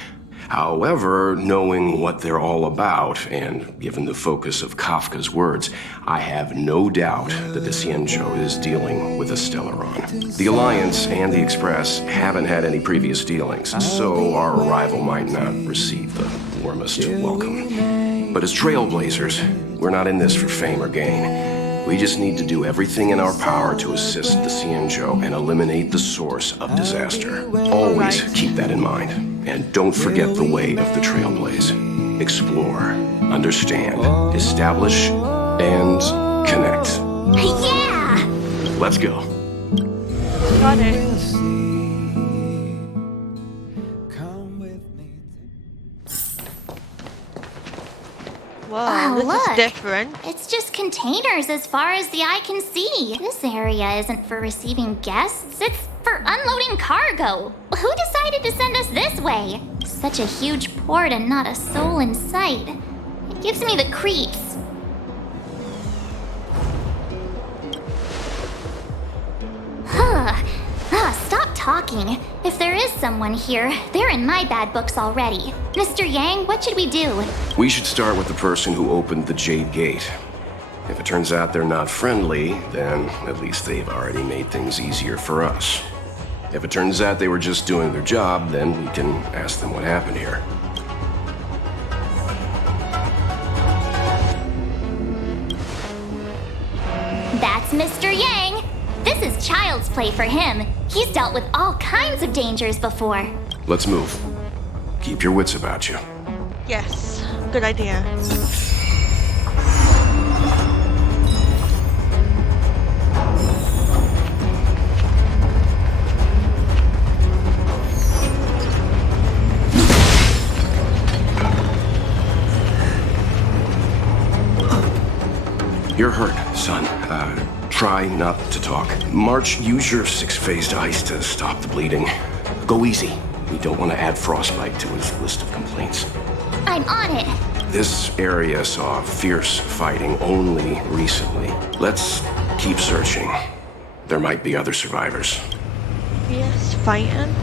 However, knowing what they're all about, and given the focus of Kafka's words, I have no doubt that the Xianzhou is dealing with a Stellaron. The Alliance and the Express haven't had any previous dealings, so our arrival might not receive the warmest welcome. But as trailblazers, we're not in this for fame or gain. We just need to do everything in our power to assist the Xianzhou and eliminate the source of disaster. Always keep that in mind. And don't forget the way of the Trailblaze. Explore, understand, establish, and connect. Yeah! Let's go. Got it. Wow, this look. is different. It's just containers as far as the eye can see. This area isn't for receiving guests, it's for unloading cargo. Who decided to send us this way? Such a huge port and not a soul in sight. It gives me the creeps. Stop talking. If there is someone here, they're in my bad books already. Mr. Yang, what should we do? We should start with the person who opened the Jade Gate. If it turns out they're not friendly, then at least they've already made things easier for us. If it turns out they were just doing their job, then we can ask them what happened here. That's Mr. Yang. This is child's play for him. He's dealt with all kinds of dangers before. Let's move. Keep your wits about you. Yes, good idea. You're hurt, son. Try not to talk. March, use your 6-phased ice to stop the bleeding. Go easy. We don't want to add frostbite to his list of complaints. I'm on it. This area saw fierce fighting only recently. Let's keep searching. There might be other survivors. Yes, fighting?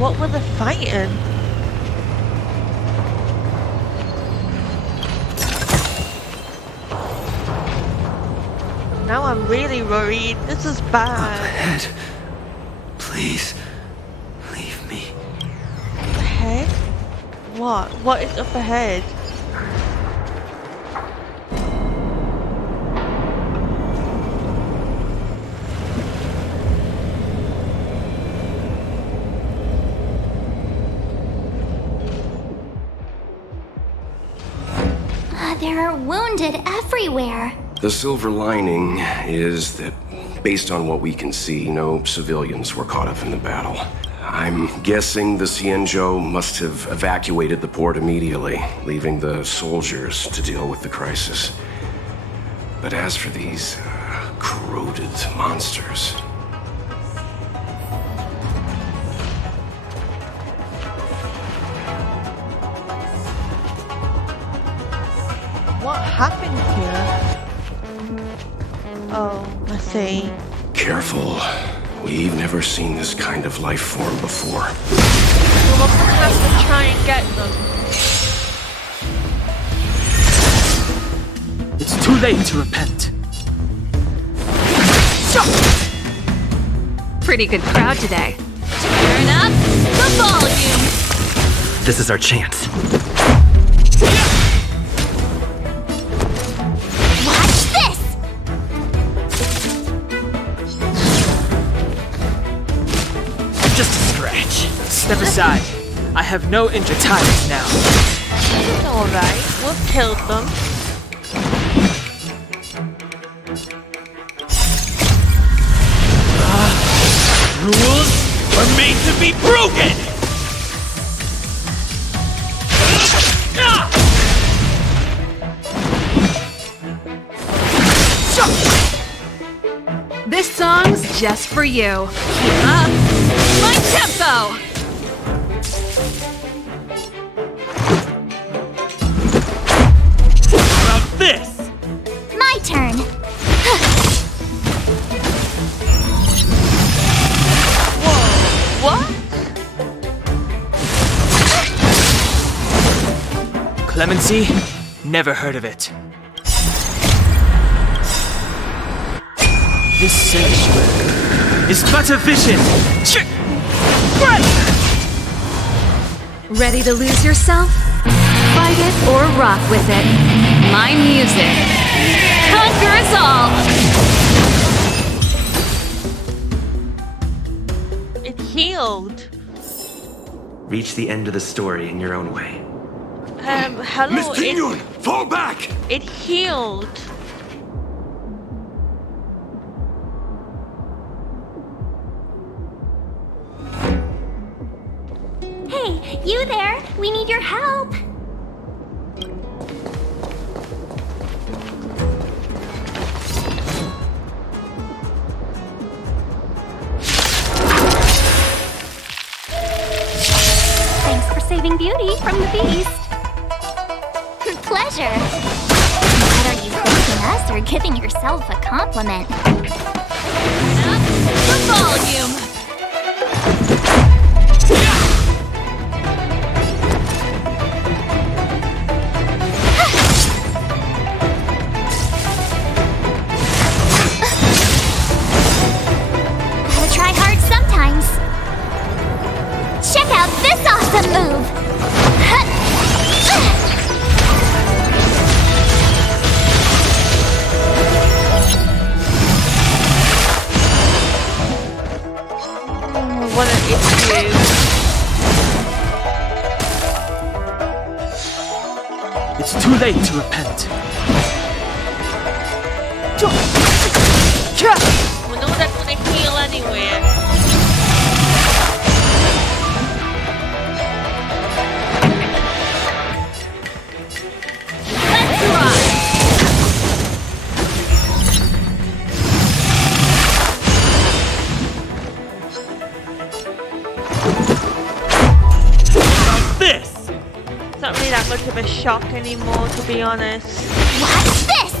What were they fighting? Now I'm really worried. This is bad. Up ahead. Please, leave me. Ahead? What? What is up ahead? There are wounded everywhere. The silver lining is that, based on what we can see, no civilians were caught up in the battle. I'm guessing the Xianzhou must have evacuated the port immediately, leaving the soldiers to deal with the crisis. But as for these corroded monsters... What happened here? Oh, I see. Careful. We've never seen this kind of life form before. Well, I'm gonna have to try and get them. It's too late to repent. Pretty good crowd today. Turn up the volume. This is our chance. Watch this! Just a scratch. Step aside. I have no injured tires now. It's alright. We've killed them. Rules are made to be broken! This song's just for you. Keep up my tempo! How about this? My turn. What? Clemency? Never heard of it. This sanctuary is but a vision. Ready to lose yourself? Fight it or rock with it. My music conquers all! It healed. Reach the end of the story in your own way. Hello. Miss Pinyon, fall back! It healed. Hey, you there? We need your help. Thanks for saving Beauty from the beast. Pleasure. What are you thanking us or giving yourself a compliment? Turn up the volume. Gotta try hard sometimes. Check out this awesome move! What an issue. It's too late to repent. We know that's gonna heal anyway. Let's rock. that much of a shock anymore, to be honest. What's this?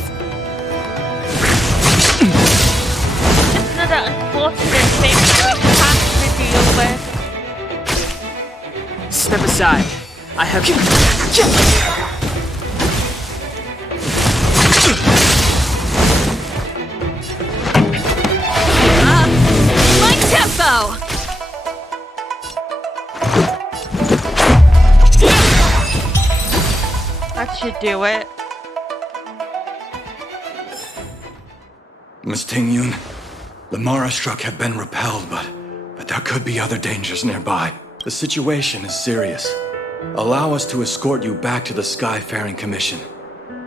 It's another unfortunate thing that we have to deal with. Step aside. I have. My tempo! That should do it. Miss Ting-Yun, the Mara struck have been repelled, but there could be other dangers nearby. The situation is serious. Allow us to escort you back to the Skyfaring Commission.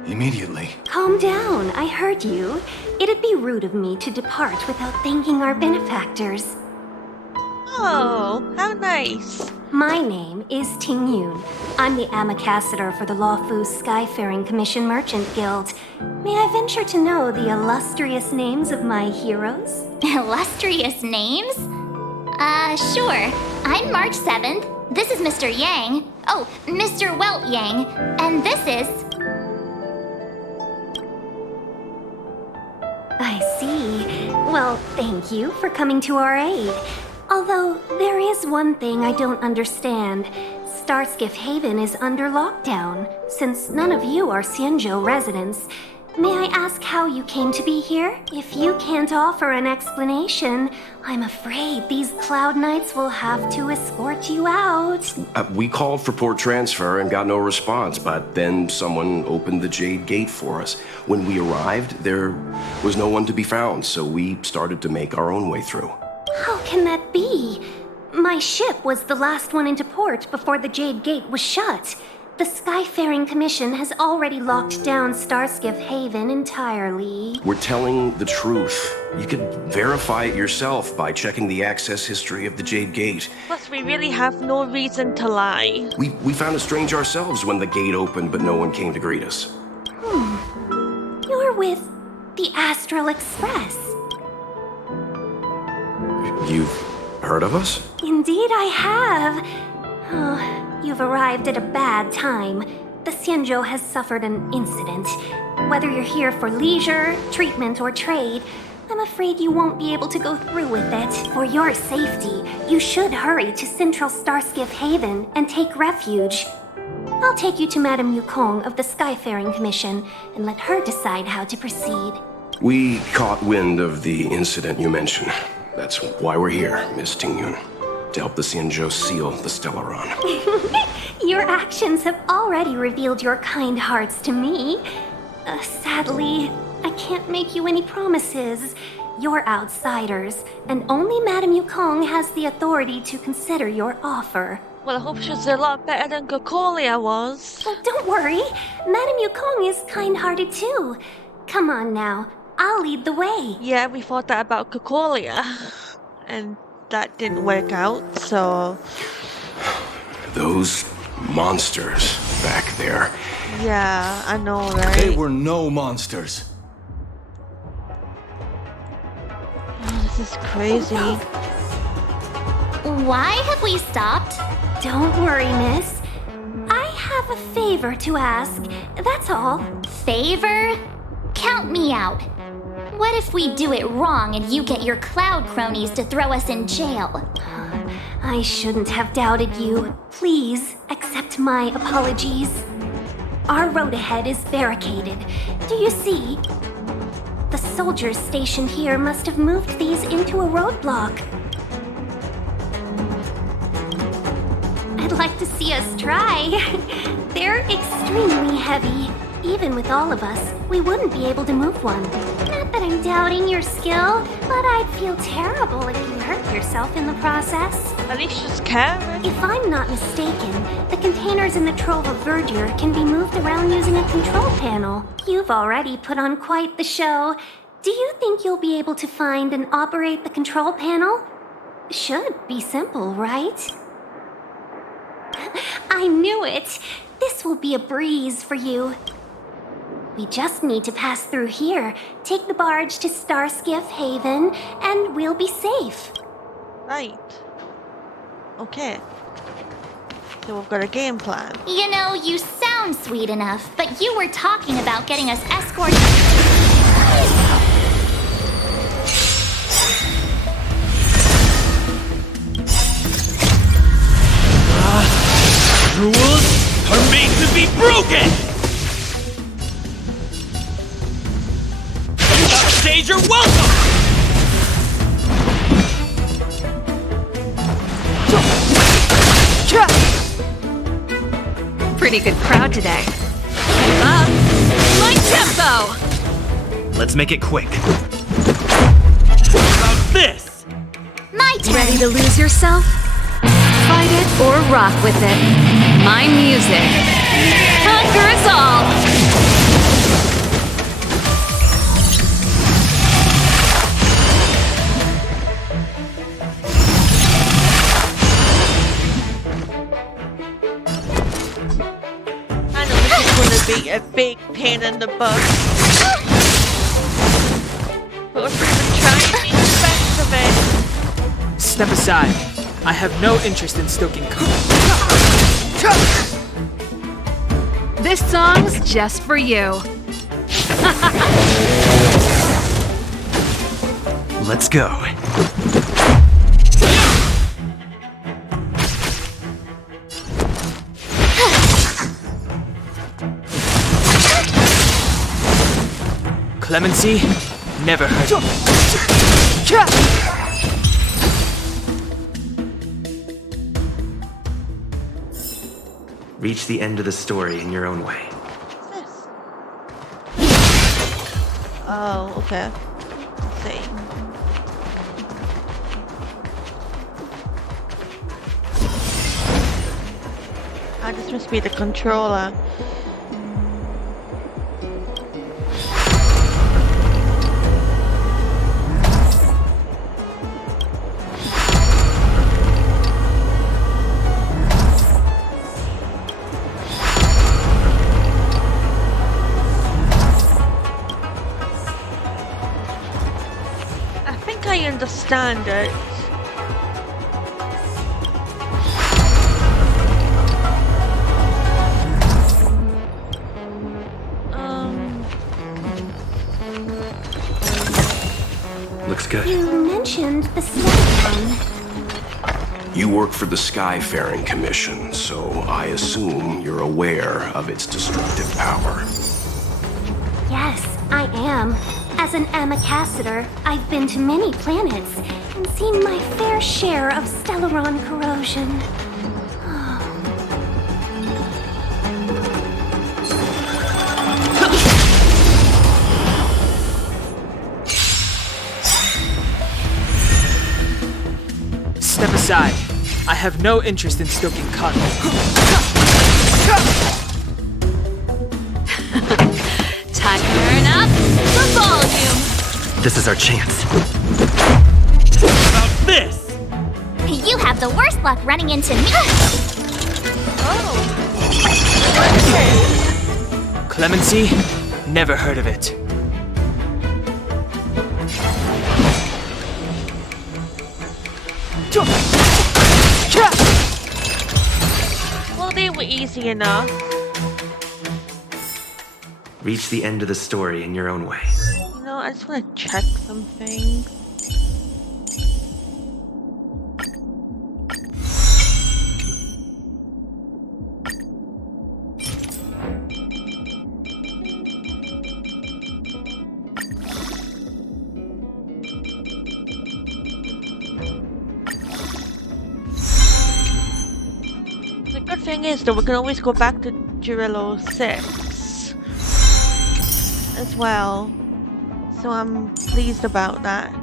Immediately. Calm down, I heard you. It'd be rude of me to depart without thanking our benefactors. Oh, how nice. My name is Ting-Yun. I'm the ambassador for the Lawfu Skyfaring Commission Merchant Guild. May I venture to know the illustrious names of my heroes? Illustrious names? Sure. I'm March 7th. This is Mr. Yang. Oh, Mr. Welt Yang. And this is... I see. Well, thank you for coming to our aid. Although, there is one thing I don't understand. Starskiff Haven is under lockdown. Since none of you are Xianzhou residents, may I ask how you came to be here? If you can't offer an explanation, I'm afraid these Cloud Knights will have to escort you out. We called for port transfer and got no response, but then someone opened the Jade Gate for us. When we arrived, there was no one to be found, so we started to make our own way through. How can that be? My ship was the last one into port before the Jade Gate was shut. The Skyfaring Commission has already locked down Starskiff Haven entirely. We're telling the truth. You could verify it yourself by checking the access history of the Jade Gate. Plus, we really have no reason to lie. We found it strange ourselves when the gate opened, but no one came to greet us. You're with the Astral Express. You've heard of us? Indeed I have. Oh, you've arrived at a bad time. The Xianzhou has suffered an incident. Whether you're here for leisure, treatment, or trade, I'm afraid you won't be able to go through with it. For your safety, you should hurry to Central Starskiff Haven and take refuge. I'll take you to Madame Yukong of the Skyfaring Commission and let her decide how to proceed. We caught wind of the incident you mentioned. That's why we're here, Miss Ting-Yun. To help the Xianzhou seal the Stellaron. Your actions have already revealed your kind hearts to me. Sadly, I can't make you any promises. You're outsiders, and only Madame Yukong has the authority to consider your offer. Well, I hope she's a lot better than Kokolia was. Oh, don't worry. Madame Yukong is kind-hearted too. Come on now. I'll lead the way. Yeah, we thought that about Kokolia. And that didn't work out, so... Those monsters back there. Yeah, I know, right? They were no monsters. Oh, this is crazy. Why have we stopped? Don't worry, miss. I have a favor to ask, that's all. Favor? Count me out. What if we do it wrong and you get your cloud cronies to throw us in jail? I shouldn't have doubted you. Please, accept my apologies. Our road ahead is barricaded. Do you see? The soldiers stationed here must have moved these into a roadblock. I'd like to see us try. They're extremely heavy. Even with all of us, we wouldn't be able to move one. Not that I'm doubting your skill, but I'd feel terrible if you hurt yourself in the process. At least just caring. If I'm not mistaken, the containers in the Trove of Verdure can be moved around using a control panel. You've already put on quite the show. Do you think you'll be able to find and operate the control panel? Should be simple, right? I knew it! This will be a breeze for you. We just need to pass through here, take the barge to Starskiff Haven, and we'll be safe. Right. Okay. So we've got a game plan. You know, you sound sweet enough, but you were talking about getting us escorted. Rules are made to be broken! You upstage your welcome! Pretty good crowd today. Keep up. My tempo! Let's make it quick. How about this? My turn! Ready to lose yourself? Fight it or rock with it. My music conquers all! I know this is gonna be a big pain in the butt. But we're trying to make the best of it. Step aside. I have no interest in stoking This song's just for you. Let's go. Clemency, never heard of. Reach the end of the story in your own way. Oh, okay. Let's see. Ah, this must be the controller. I understand it. Looks good. You mentioned the Stellarone. You work for the Skyfaring Commission, so I assume you're aware of its destructive power. Yes, I am. As an Amicassator, I've been to many planets and seen my fair share of Stellaron corrosion. Step aside. I have no interest in stoking conflict. Time to turn up the volume. This is our chance. How about this? You have the worst luck running into me. Clemency, never heard of it. Well, they were easy enough. Reach the end of the story in your own way. You know, I just want to check something. The good thing is that we can always go back to Girillo 6 as well. So I'm pleased about that.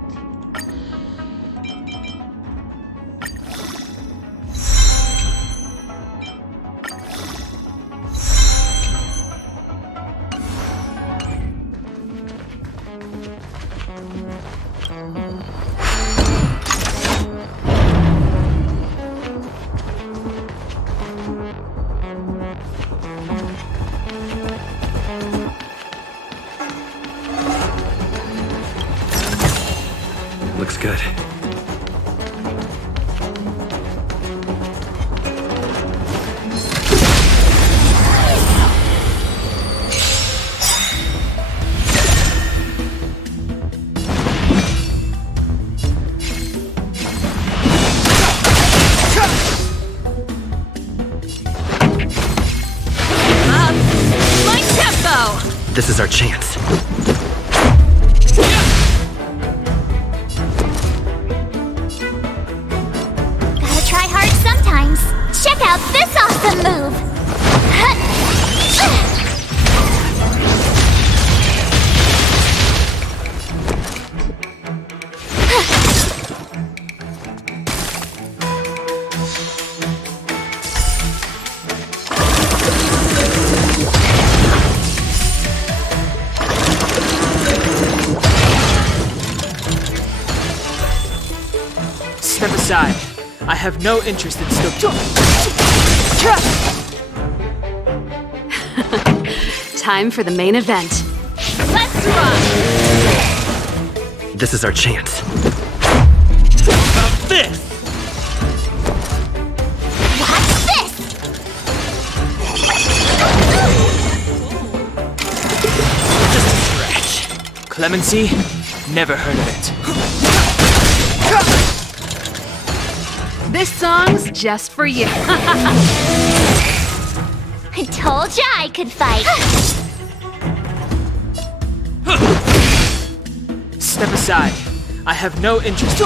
This is our chance. Gotta try hard sometimes. Check out this awesome move! Step aside. I have no interest in still. Time for the main event. Let's rock! This is our chance. About this! What's this? Just a scratch. Clemency? Never heard of it. This song's just for you. I told ya I could fight. Step aside. I have no interest.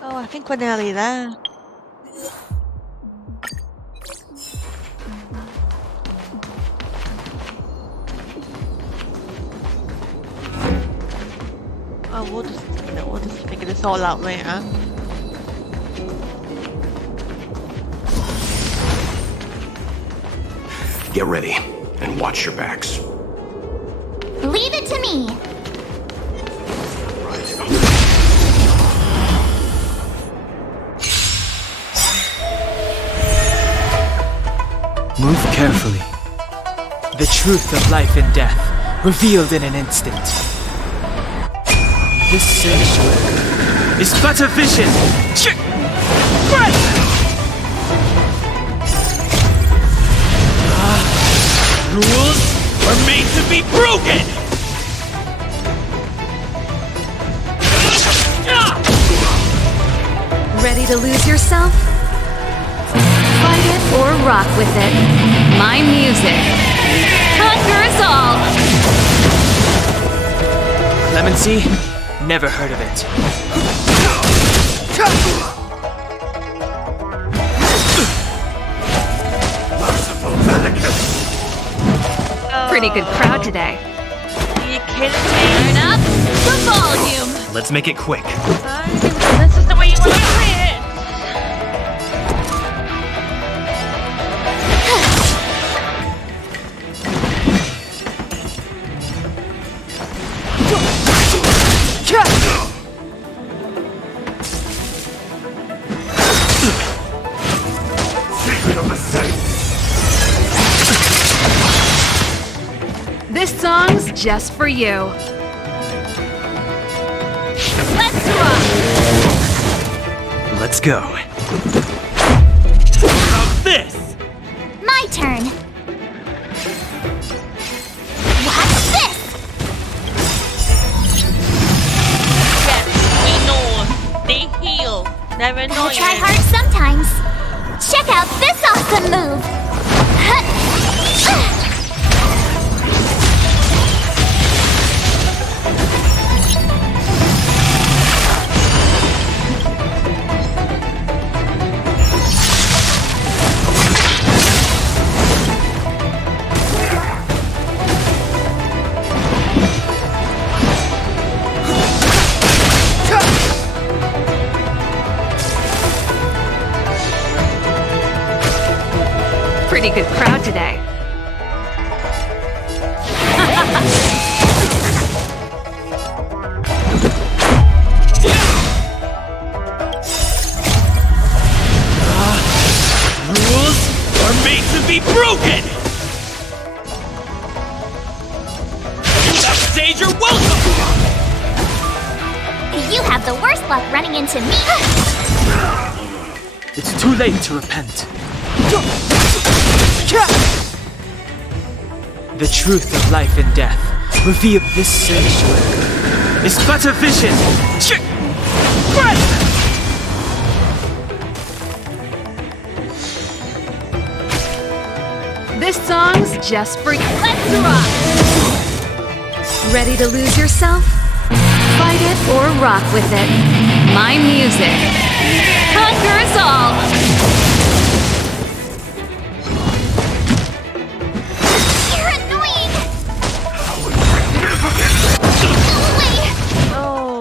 Oh, I think we're nearly there. Oh, we'll just figure this all out later. Get ready and watch your backs. Leave it to me. Move carefully. The truth of life and death, revealed in an instant. This sanctuary is but a vision. Rules are made to be broken! Ready to lose yourself? Fight it or rock with it. My music. Conquer us all! Clemency? Never heard of it. Pretty good crowd today. Are you kidding me? Turn up the volume! Let's make it quick. This is the way you want to play it. This song's just for you. Let's rock! Let's go. About this! My turn. What's this? Yes, we know. They heal. Never know. Gotta try hard sometimes. Check out this awesome move. Pretty good crowd today. Rules are made to be broken! Backstage, you're welcome! You have the worst luck running into me. It's too late to repent. The truth of life and death, revealed this sanctuary, is but a vision. This song's just for you. Let's rock! Ready to lose yourself? Fight it or rock with it. My music conquers all. You're annoying! Oh.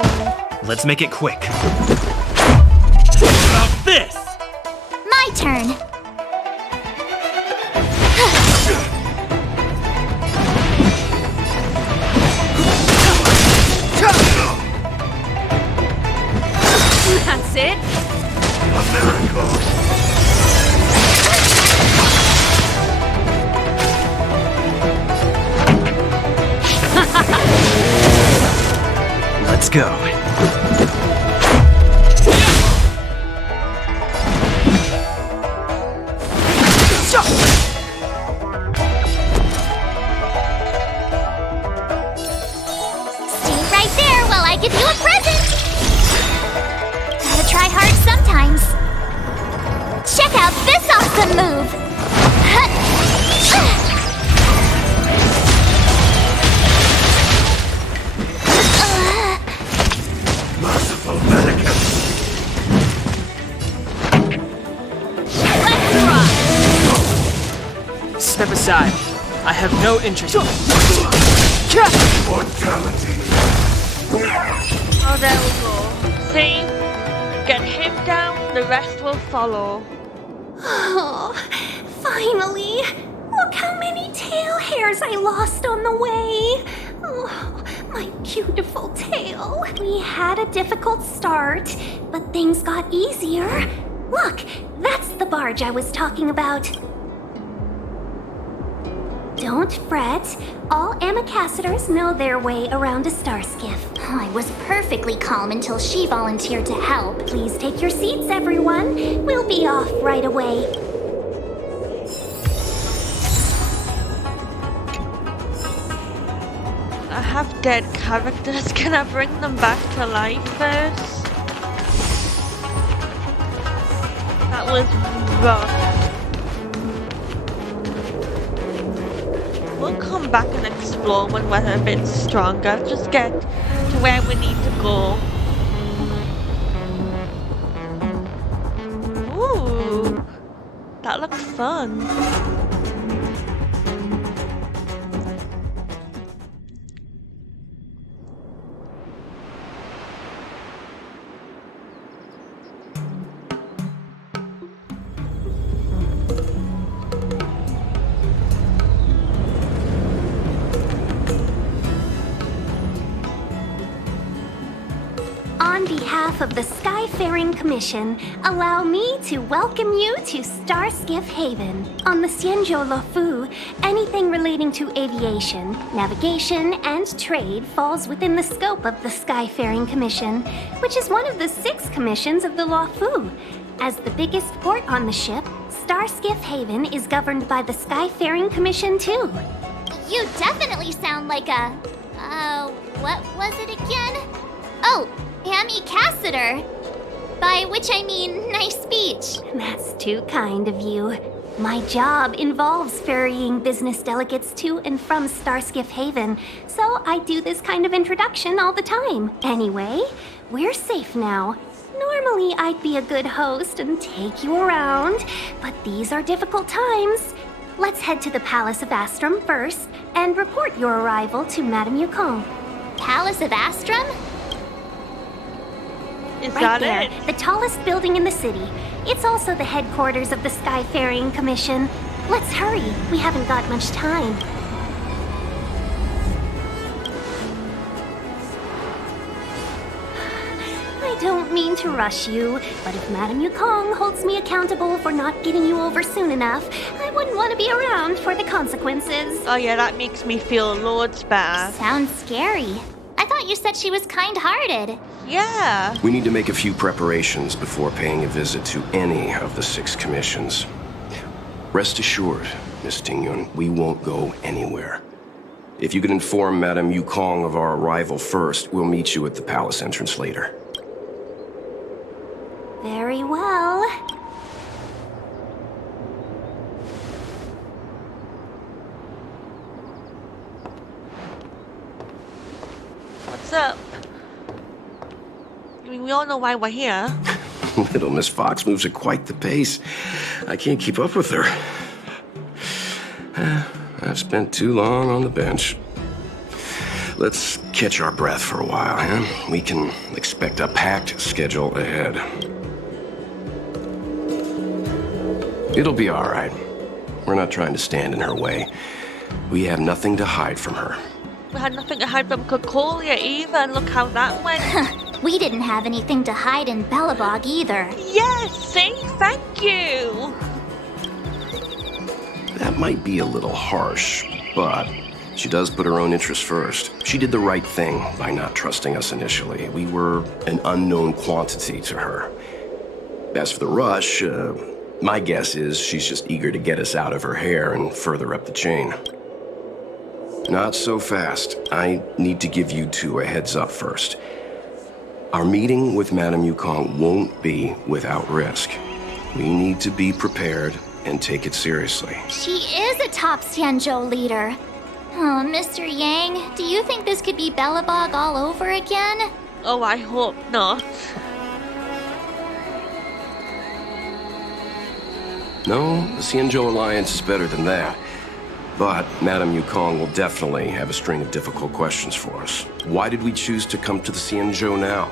Let's make it quick. About this! My turn. That's it. Let's go. Stay right there while I give you a present. Gotta try hard sometimes. Check out this awesome move. Merciful Vatican! Let's rock! Step aside. I have no interest. Mortality! Oh, there we go. See? Get him down, the rest will follow. Oh, finally! Look how many tail hairs I lost on the way! Oh, my beautiful tail. We had a difficult start, but things got easier. Look, that's the barge I was talking about. Don't fret. All Amicassadors know their way around a star skiff. I was perfectly calm until she volunteered to help. Please take your seats, everyone. We'll be off right away. I have dead characters. Can I bring them back to life first? That was rough. We'll come back and explore when we're a bit stronger. Just get to where we need to go. Ooh, that looks fun. On behalf of the Skyfaring Commission, allow me to welcome you to Starskiff Haven. On the Xianzhou Luofu, anything relating to aviation, navigation, and trade falls within the scope of the Skyfaring Commission, which is one of the 6 commissions of the Luofu. As the biggest port on the ship, Starskiff Haven is governed by the Skyfaring Commission too. You definitely sound like a... what was it again? Oh, Amicassador. By which I mean nice speech. That's too kind of you. My job involves ferrying business delegates to and from Starskiff Haven, so I do this kind of introduction all the time. Anyway, we're safe now. Normally, I'd be a good host and take you around, but these are difficult times. Let's head to the Palace of Astrum first and report your arrival to Madame Yukong. Palace of Astrum? Is Right that there, it? the tallest building in the city. It's also the headquarters of the Skyfaring Commission. Let's hurry, we haven't got much time. I don't mean to rush you, but if Madame Yukong holds me accountable for not getting you over soon enough, I wouldn't want to be around for the consequences. Oh yeah, that makes me feel loads better. Sounds scary. I thought you said she was kind-hearted. Yeah. We need to make a few preparations before paying a visit to any of the 6 commissions. Rest assured, Miss Tingyun, we won't go anywhere. If you could inform Madame Yukong of our arrival first, we'll meet you at the palace entrance later. Very well. What's up? I mean, we all know why we're here. Little Miss Fox moves at quite the pace. I can't keep up with her. I've spent too long on the bench. Let's catch our breath for a while, huh? We can expect a packed schedule ahead. It'll be all right. We're not trying to stand in her way. We have nothing to hide from her. We had nothing to hide from Cocolia either, and look how that went. We didn't have anything to hide in Belobog either. Yes, see? Thank you! That might be a little harsh, but she does put her own interests first. She did the right thing by not trusting us initially. We were an unknown quantity to her. As for the rush, my guess is she's just eager to get us out of her hair and further up the chain. Not so fast. I need to give you two a heads up first. Our meeting with Madame Yukong won't be without risk. We need to be prepared and take it seriously. She is a top Xianzhou leader. Oh, Mr. Yang, do you think this could be Belobog all over again? Oh, I hope not. No, the Xianzhou Alliance is better than that. But Madame Yukong will definitely have a string of difficult questions for us. Why did we choose to come to the Xianzhou now?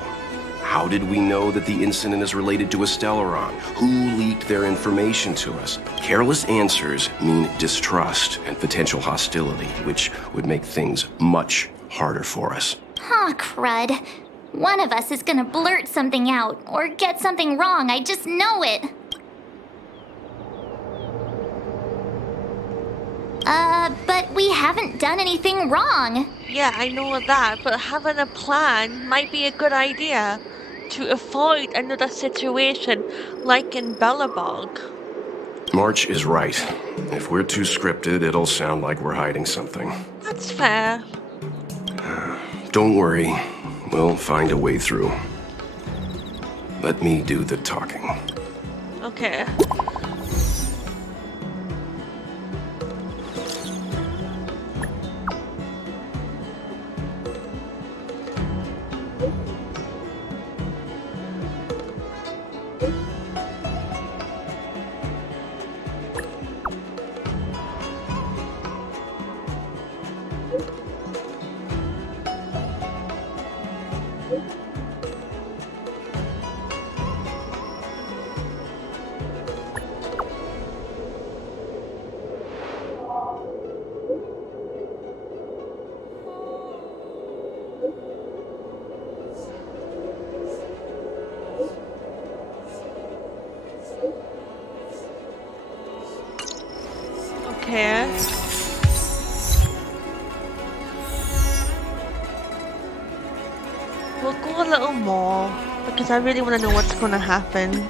How did we know that the incident is related to a Stellaron? Who leaked their information to us? Careless answers mean distrust and potential hostility, which would make things much harder for us. Huh, crud. One of us is gonna blurt something out, or get something wrong, I just know it. But we haven't done anything wrong. Yeah, I know that, but having a plan might be a good idea to avoid another situation like in Belobog. March is right. If we're too scripted, it'll sound like we're hiding something. That's fair. Don't worry. We'll find a way through. Let me do the talking. Okay. Okay. We'll go a little more because I really want to know what's going to happen.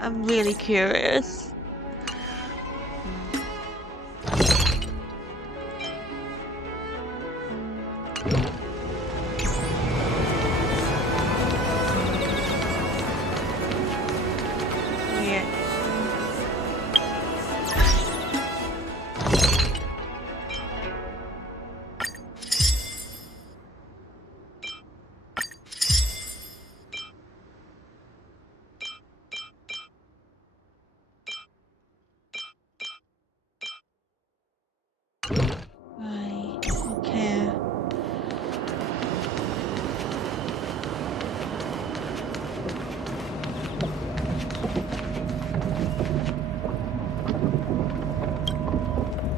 I'm really curious. Right, okay.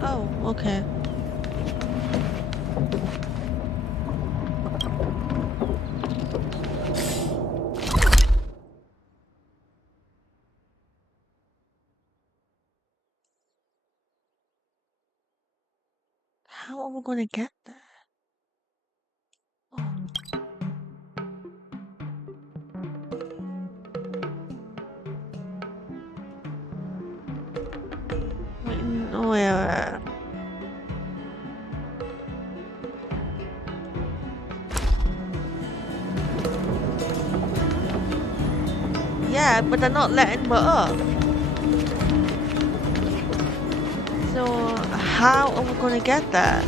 Oh, okay. How are we going to get there? Oh. Wait, no, where? Yeah, but they're not letting me up. So, how are we gonna get there?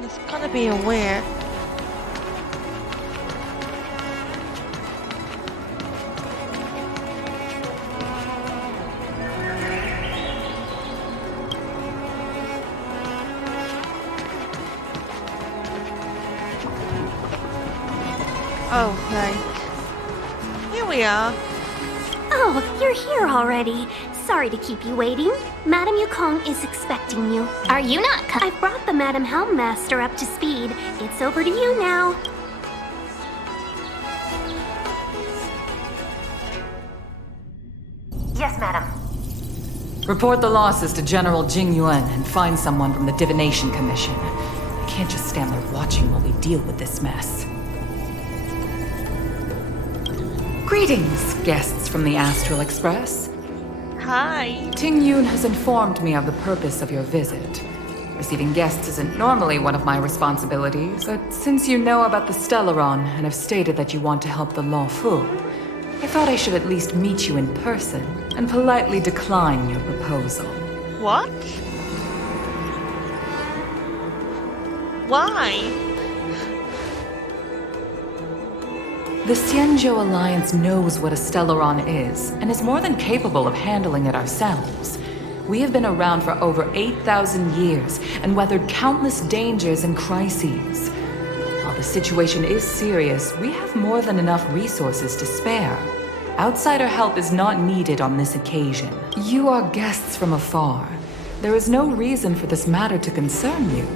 There's gotta be a way. Oh, right. Here we are. Oh, you're here already. Sorry to keep you waiting. Madame Yukong is expecting you. Are you not I've brought the Madame Helmmaster up to speed. It's over to you now. Yes, madam. Report the losses to General Jing Yuan and find someone from the Divination Commission. I can't just stand there watching while we deal with this mess. Greetings, guests from the Astral Express. Hi. Ting Yun has informed me of the purpose of your visit. Receiving guests isn't normally one of my responsibilities, but since you know about the Stellaron and have stated that you want to help the Law Fu, I thought I should at least meet you in person and politely decline your proposal. What? Why? The Xianzhou Alliance knows what a Stellaron is, and is more than capable of handling it ourselves. We have been around for over 8,000 years, and weathered countless dangers and crises. While the situation is serious, we have more than enough resources to spare. Outsider help is not needed on this occasion. You are guests from afar. There is no reason for this matter to concern you.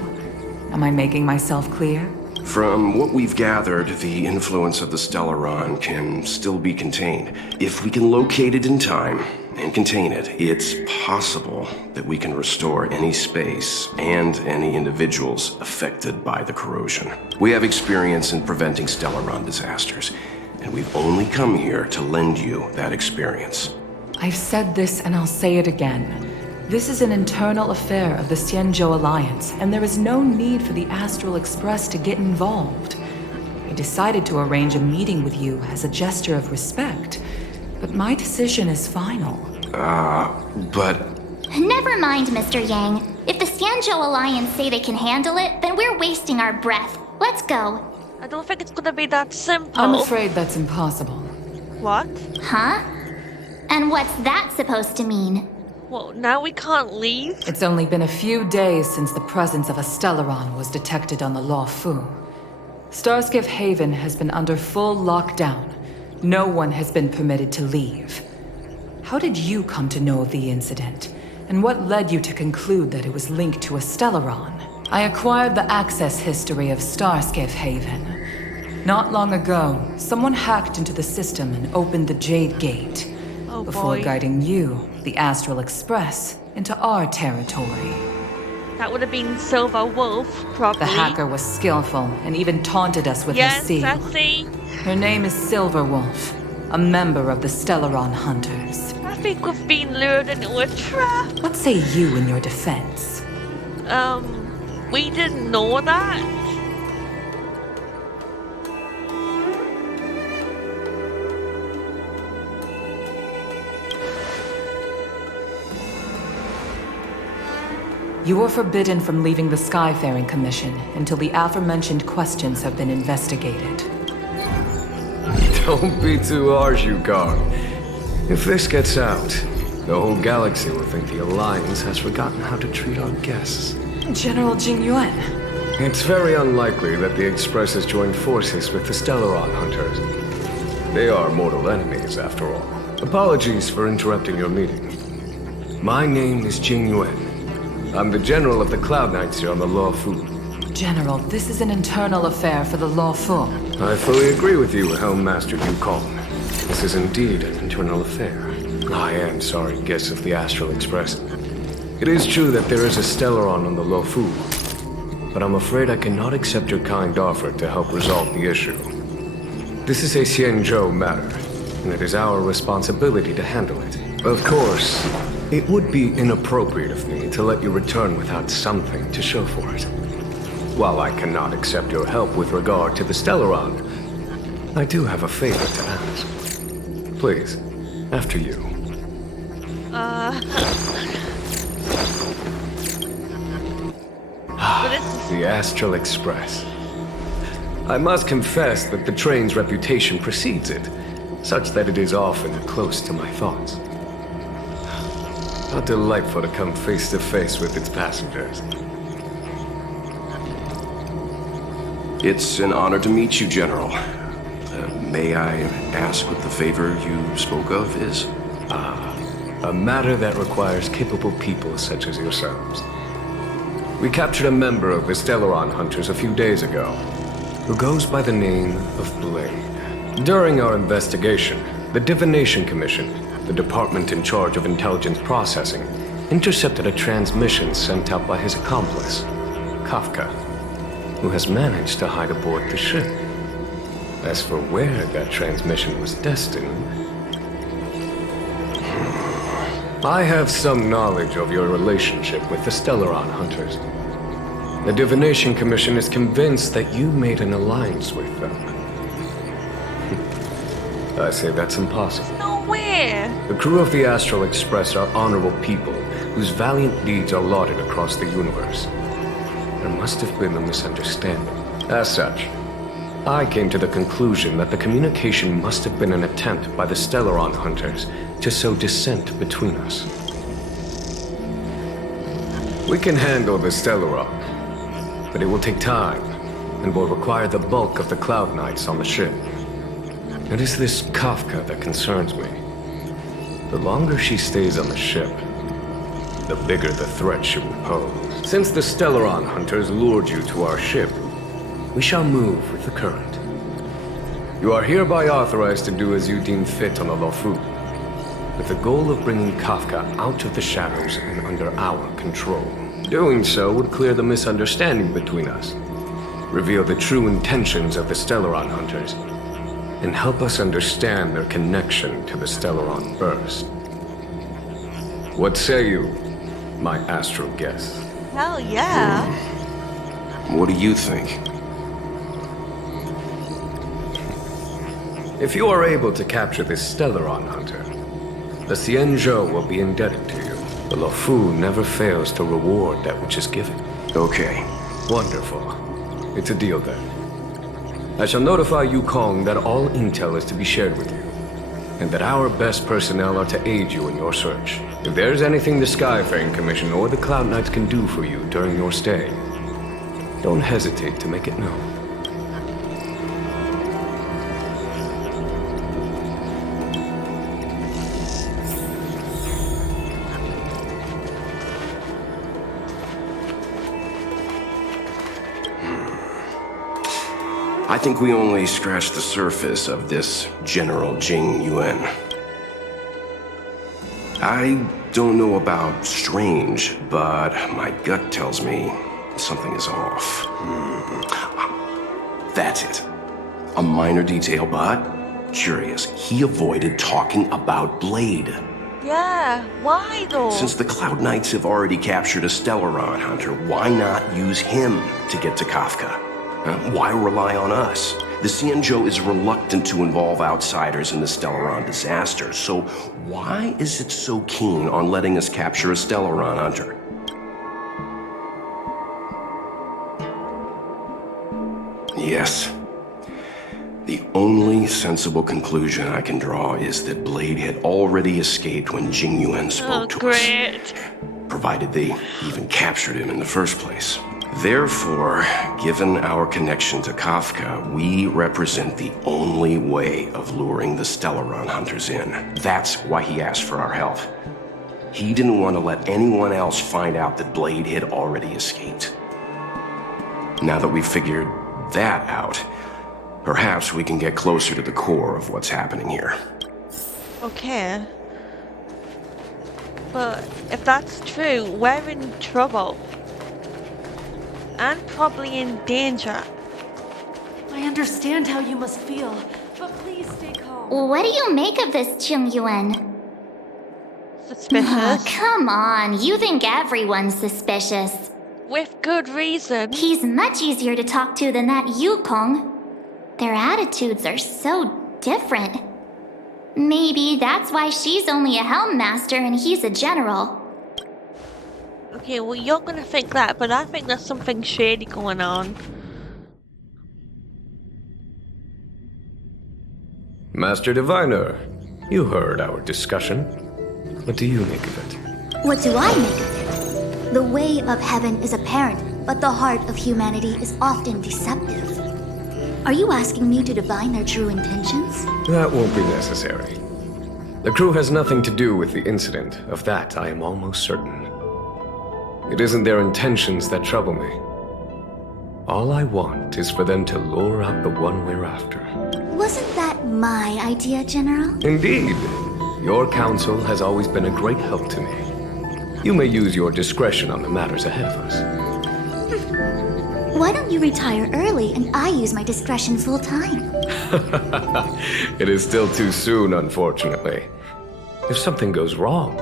Am I making myself clear? From what we've gathered, the influence of the Stellaron can still be contained. If we can locate it in time and contain it, it's possible that we can restore any space and any individuals affected by the corrosion. We have experience in preventing Stellaron disasters, and we've only come here to lend you that experience. I've said this and I'll say it again. This is an internal affair of the Xianzhou Alliance, and there is no need for the Astral Express to get involved. I decided to arrange a meeting with you as a gesture of respect, but my decision is final. But... Never mind, Mr. Yang. If the Xianzhou Alliance say they can handle it, then we're wasting our breath. Let's go. I don't think it's gonna be that simple. I'm afraid that's impossible. What? Huh? And what's that supposed to mean? Well, now we can't leave? It's only been a few days since the presence of a Stellaron was detected on the Law Fu. Starskiff Haven has been under full lockdown. No one has been permitted to leave. How did you come to know of the incident? And what led you to conclude that it was linked to a Stellaron? I acquired the access history of Starskiff Haven. Not long ago, someone hacked into the system and opened the Jade Gate. Oh, before boy. guiding you, the Astral Express, into our territory. That would have been Silver Wolf, probably. The hacker was skillful and even taunted us with her Yes, seal. I see. Her name is Silver Wolf, a member of the Stellaron Hunters. I think we've been lured into a trap. What say you in your defense? We didn't know that. You are forbidden from leaving the Skyfaring Commission until the aforementioned questions have been investigated. Don't be too harsh, Yukong. If this gets out, the whole galaxy will think the Alliance has forgotten how to treat our guests. General Jing Yuan. It's very unlikely that the Express has joined forces with the Stellaron Hunters. They are mortal enemies, after all. Apologies for interrupting your meeting. My name is Jing Yuan. I'm the General of the Cloud Knights here on the Law Fu. General, this is an internal affair for the Law Fu. I fully agree with you, Helm Master Yukong. This is indeed an internal affair. I am sorry, guests of the Astral Express. It is true that there is a Stellaron on the Lofu, but I'm afraid I cannot accept your kind offer to help resolve the issue. This is a Xianzhou matter, and it is our responsibility to handle it. Of course, it would be inappropriate of me to let you return without something to show for it. While I cannot accept your help with regard to the Stellaron, I do have a favor to ask. Please, after you. The Astral Express. I must confess that the train's reputation precedes it, such that it is often close to my thoughts. How delightful to come face to face with its passengers. It's an honor to meet you, General. May I ask what the favor you spoke of is? A matter that requires capable people such as yourselves. We captured a member of the Stellaron Hunters a few days ago, who goes by the name of Blade. During our investigation, the Divination Commission, the department in charge of intelligence processing, intercepted a transmission sent out by his accomplice, Kafka, who has managed to hide aboard the ship. As for where that transmission was destined, I have some knowledge of your relationship with the Stellaron Hunters. The Divination Commission is convinced that you made an alliance with them. I say that's impossible. Nowhere! The crew of the Astral Express are honorable people whose valiant deeds are lauded across the universe. There must have been a misunderstanding. As such, I came to the conclusion that the communication must have been an attempt by the Stellaron Hunters to sow dissent between us. We can handle the Stellaron, but it will take time and will require the bulk of the Cloud Knights on the ship. It is this Kafka that concerns me. The longer she stays on the ship, the bigger the threat she will pose. Since the Stellaron Hunters lured you to our ship, we shall move with the current. You are hereby authorized to do as you deem fit on the Lofu, with the goal of bringing Kafka out of the shadows and under our control. Doing so would clear the misunderstanding between us, reveal the true intentions of the Stellaron Hunters, and help us understand their connection to the Stellaron Burst. What say you, my astral guests? Hell yeah! What do you think? If you are able to capture this Stellaron Hunter, the Xianzhou will be indebted to you. The Lofu never fails to reward that which is given. Okay. Wonderful. It's a deal then. I shall notify Yukong that all intel is to be shared with you, and that our best personnel are to aid you in your search. If there's anything the Skyfaring Commission or the Cloud Knights can do for you during your stay, don't hesitate to make it known. I think we only scratched the surface of this General Jing Yuan. I don't know about strange, but my gut tells me something is off. That's it. A minor detail, but curious. He avoided talking about Blade. Yeah, why though? Since the Cloud Knights have already captured a Stellaron Hunter, why not use him to get to Kafka? Why rely on us? The Xianzhou is reluctant to involve outsiders in the Stellaron disaster, so why is it so keen on letting us capture a Stellaron Hunter? Yes. The only sensible conclusion I can draw is that Blade had already escaped when Jing Yuan spoke to us. Provided they even captured him in the first place. Therefore, given our connection to Kafka, we represent the only way of luring the Stellaron Hunters in. That's why he asked for our help. He didn't want to let anyone else find out that Blade had already escaped. Now that we've figured that out, perhaps we can get closer to the core of what's happening here. Okay. But if that's true, we're in trouble. And probably in danger. I understand how you must feel, but please stay calm. What do you make of this, Chung Yuan? Suspicious. Come on, you think everyone's suspicious. With good reason. He's much easier to talk to than that Yukong. Their attitudes are so different. Maybe that's why she's only a helm master and he's a general. Okay, well you're gonna think that, but I think there's something shady going on. Master Diviner, you heard our discussion. What do you make of it? What do I make of it? The way of heaven is apparent, but the heart of humanity is often deceptive. Are you asking me to divine their true intentions? That won't be necessary. The crew has nothing to do with the incident. Of that, I am almost certain. It isn't their intentions that trouble me. All I want is for them to lure out the one we're after. Wasn't that my idea, General? Indeed. Your counsel has always been a great help to me. You may use your discretion on the matters ahead of us. Why don't you retire early and I use my discretion full time? It is still too soon, unfortunately. If something goes wrong,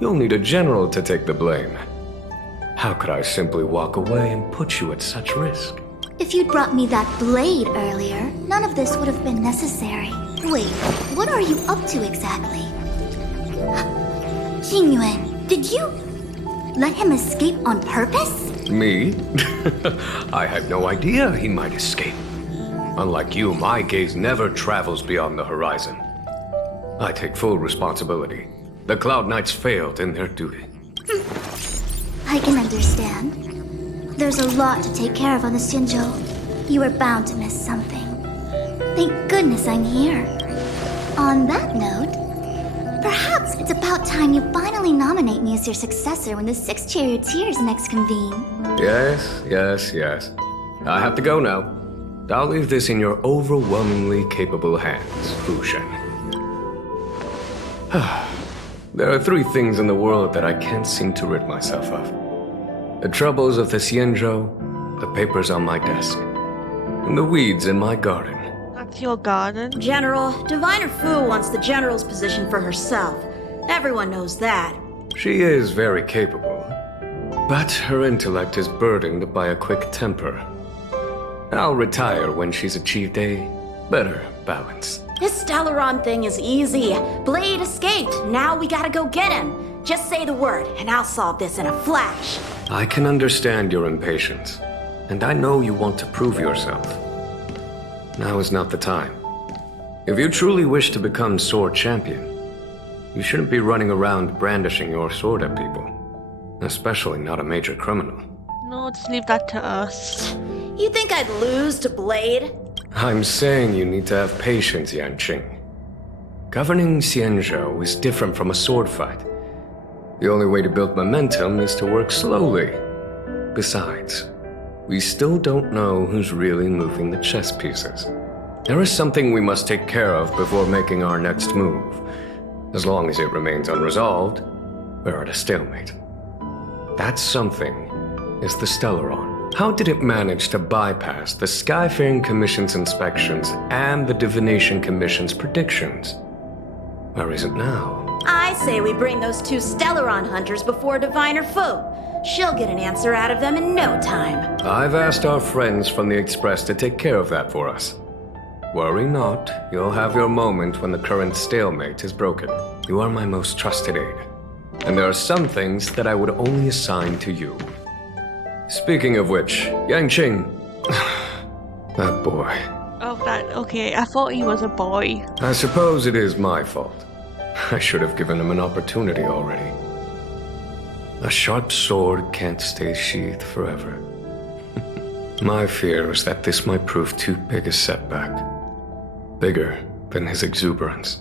you'll need a general to take the blame. How could I simply walk away and put you at such risk? If you'd brought me that blade earlier, none of this would have been necessary. Wait, what are you up to exactly? Jingyuan, did you let him escape on purpose? Me? I had no idea he might escape. Unlike you, my gaze never travels beyond the horizon. I take full responsibility. The Cloud Knights failed in their duty. I can understand. There's a lot to take care of on the Xinzhou. You were bound to miss something. Thank goodness I'm here. On that note, perhaps it's about time you finally nominate me as your successor when the 6 charioteers next convene. Yes. I have to go now. I'll leave this in your overwhelmingly capable hands, Fu Shen. There are 3 things in the world that I can't seem to rid myself of. The troubles of the Xianzhou, the papers on my desk, and the weeds in my garden. That's your garden? General, Diviner Fu wants the general's position for herself. Everyone knows that. She is very capable, but her intellect is burdened by a quick temper. I'll retire when she's achieved a better balance. This Stellaron thing is easy. Blade escaped. Now we gotta go get him. Just say the word, and I'll solve this in a flash. I can understand your impatience, and I know you want to prove yourself. Now is not the time. If you truly wish to become sword champion, you shouldn't be running around brandishing your sword at people. Especially not a major criminal. No, just leave that to us. You think I'd lose to Blade? I'm saying you need to have patience, Yanqing. Governing Xianzhou is different from a sword fight. The only way to build momentum is to work slowly. Besides, we still don't know who's really moving the chess pieces. There is something we must take care of before making our next move. As long as it remains unresolved, we're at a stalemate. That something is the Stellaron. How did it manage to bypass the Skyfaring Commission's inspections and the Divination Commission's predictions? Where is it now? I say we bring those 2 Stellaron hunters before Diviner Fu. She'll get an answer out of them in no time. I've asked our friends from the Express to take care of that for us. Worry not, you'll have your moment when the current stalemate is broken. You are my most trusted aide. And there are some things that I would only assign to you. Speaking of which, Yanqing... that boy. Oh, okay, I thought he was a boy. I suppose it is my fault. I should have given him an opportunity already. A sharp sword can't stay sheathed forever. My fear is that this might prove too big a setback. Bigger than his exuberance.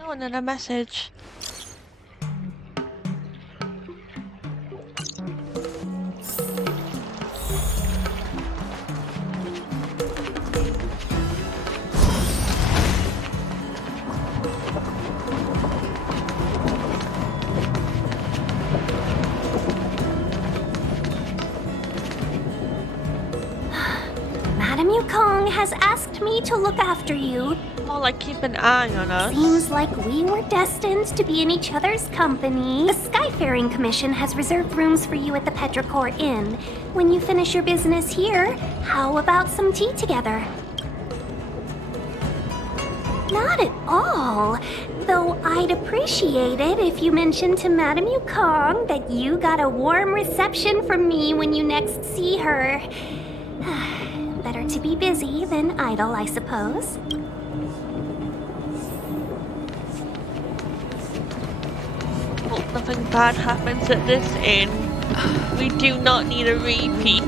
Oh, another message. Madame Yukong has asked me to look after you. More like keep an eye on us. Seems like we were destined to be in each other's company. The Skyfaring Commission has reserved rooms for you at the Petrichor Inn. When you finish your business here, how about some tea together? Not at all. Though I'd appreciate it if you mentioned to Madame Yukong that you got a warm reception from me when you next see her. Better to be busy than idle, I suppose. Hope nothing bad happens at this inn. We do not need a repeat.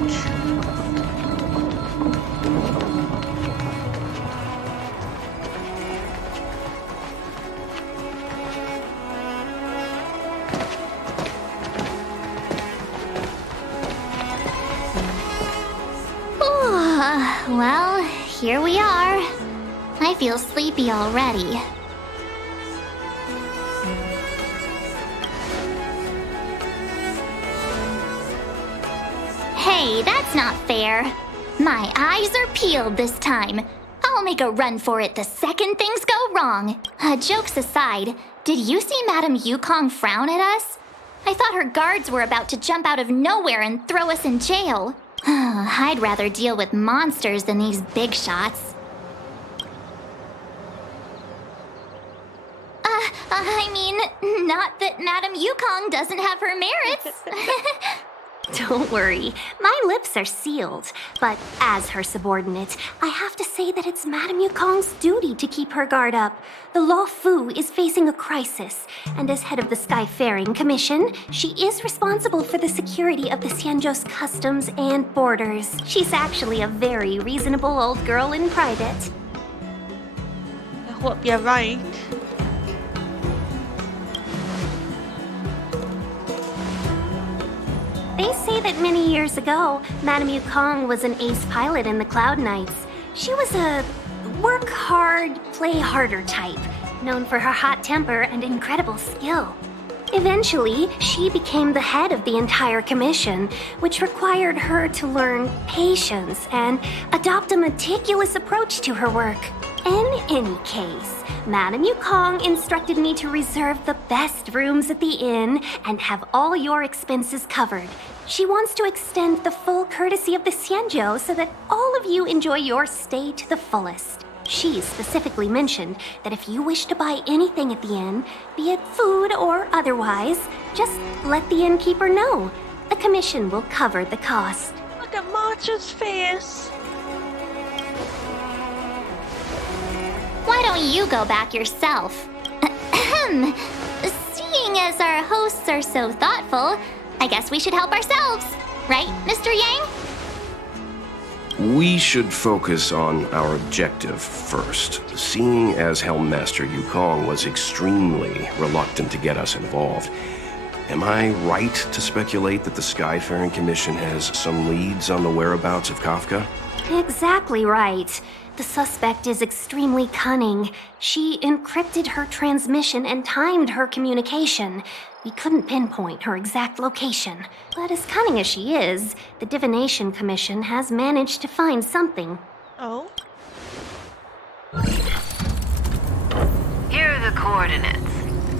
Well, here we are. I feel sleepy already. Hey, that's not fair. My eyes are peeled this time. I'll make a run for it the second things go wrong. Jokes aside, did you see Madame Yukong frown at us? I thought her guards were about to jump out of nowhere and throw us in jail. I'd rather deal with monsters than these big shots. I mean, not that Madame Yukong doesn't have her merits. Don't worry, my lips are sealed. But as her subordinate, I have to say that it's Madame Yukong's duty to keep her guard up. The Law Fu is facing a crisis, and as head of the Skyfaring Commission, she is responsible for the security of the Xianzhou's customs and borders. She's actually a very reasonable old girl in private. I hope you're right. They say that many years ago, Madame Yukong was an ace pilot in the Cloud Knights. She was a work hard, play harder type, known for her hot temper and incredible skill. Eventually, she became the head of the entire commission, which required her to learn patience and adopt a meticulous approach to her work. In any case, Madame Yukong instructed me to reserve the best rooms at the inn and have all your expenses covered. She wants to extend the full courtesy of the Xianzhou so that all of you enjoy your stay to the fullest. She specifically mentioned that if you wish to buy anything at the inn, be it food or otherwise, just let the innkeeper know. The commission will cover the cost. Look at March's face. Why don't you go back yourself? Seeing as our hosts are so thoughtful, I guess we should help ourselves. Right, Mr. Yang? We should focus on our objective first. Seeing as Helmmaster Yukong was extremely reluctant to get us involved, am I right to speculate that the Skyfaring Commission has some leads on the whereabouts of Kafka? Exactly right. The suspect is extremely cunning. She encrypted her transmission and timed her communication. We couldn't pinpoint her exact location. But as cunning as she is, the Divination Commission has managed to find something. Oh? Here are the coordinates.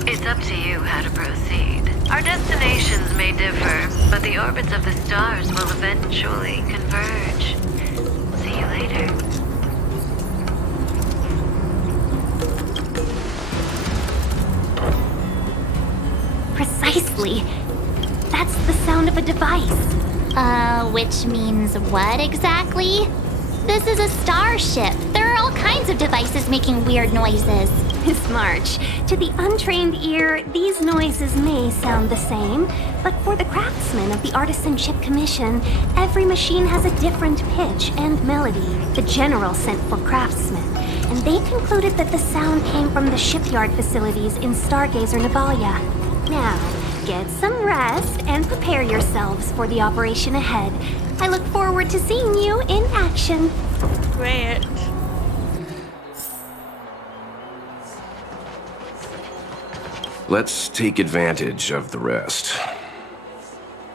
It's up to you how to proceed. Our destinations may differ, but the orbits of the stars will eventually converge. See you later. Precisely. That's the sound of a device. Which means what exactly? This is a starship. There are all kinds of devices making weird noises. Miss March, to the untrained ear, these noises may sound the same, but for the craftsmen of the Artisanship Commission, every machine has a different pitch and melody. The General sent for craftsmen, and they concluded that the sound came from the shipyard facilities in Stargazer Navalia. Now, get some rest and prepare yourselves for the operation ahead. I look forward to seeing you in action. Great. Let's take advantage of the rest.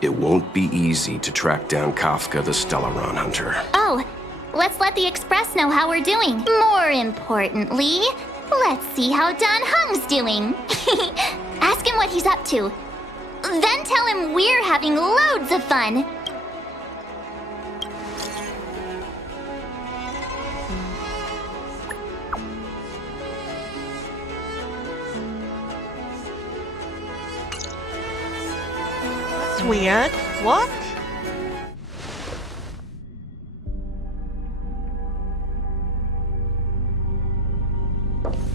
It won't be easy to track down Kafka the Stellaron Hunter. Oh, Let's let the Express know how we're doing. More importantly, let's see how Dan Hung's doing. Ask him what he's up to. Then tell him we're having loads of fun. That's weird. What?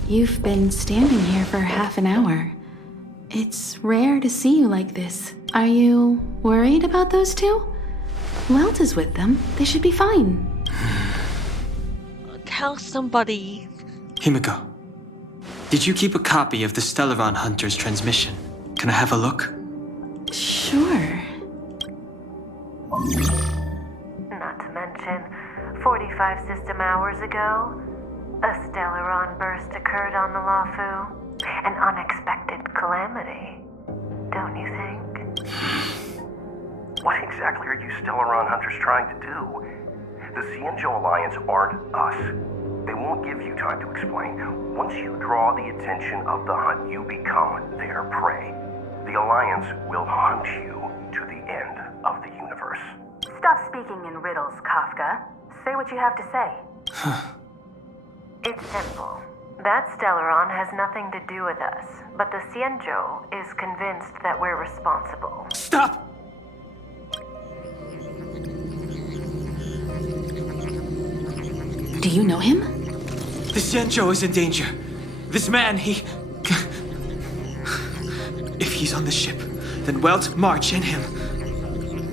You've been standing here for half an hour. It's rare to see you like this. Are you worried about those two? Welt is with them. They should be fine. Tell somebody. Himiko, did you keep a copy of the Stellaron Hunter's transmission? Can I have a look? Sure. Not to mention, 45 system hours ago, a Stellaron burst occurred on the Lafu. An unexpected calamity, don't you think? What exactly are you Stellaron Hunters trying to do? The Cienjo Alliance aren't us. They won't give you time to explain. Once you draw the attention of the hunt, you become their prey. The Alliance will hunt you to the end of the universe. Stop speaking in riddles, Kafka. Say what you have to say. It's simple. That Stellaron has nothing to do with us, but the Cienjo is convinced that we're responsible. Stop! Do you know him? The Cienjo is in danger. This man, he... If he's on the ship, then Welt, March, and him.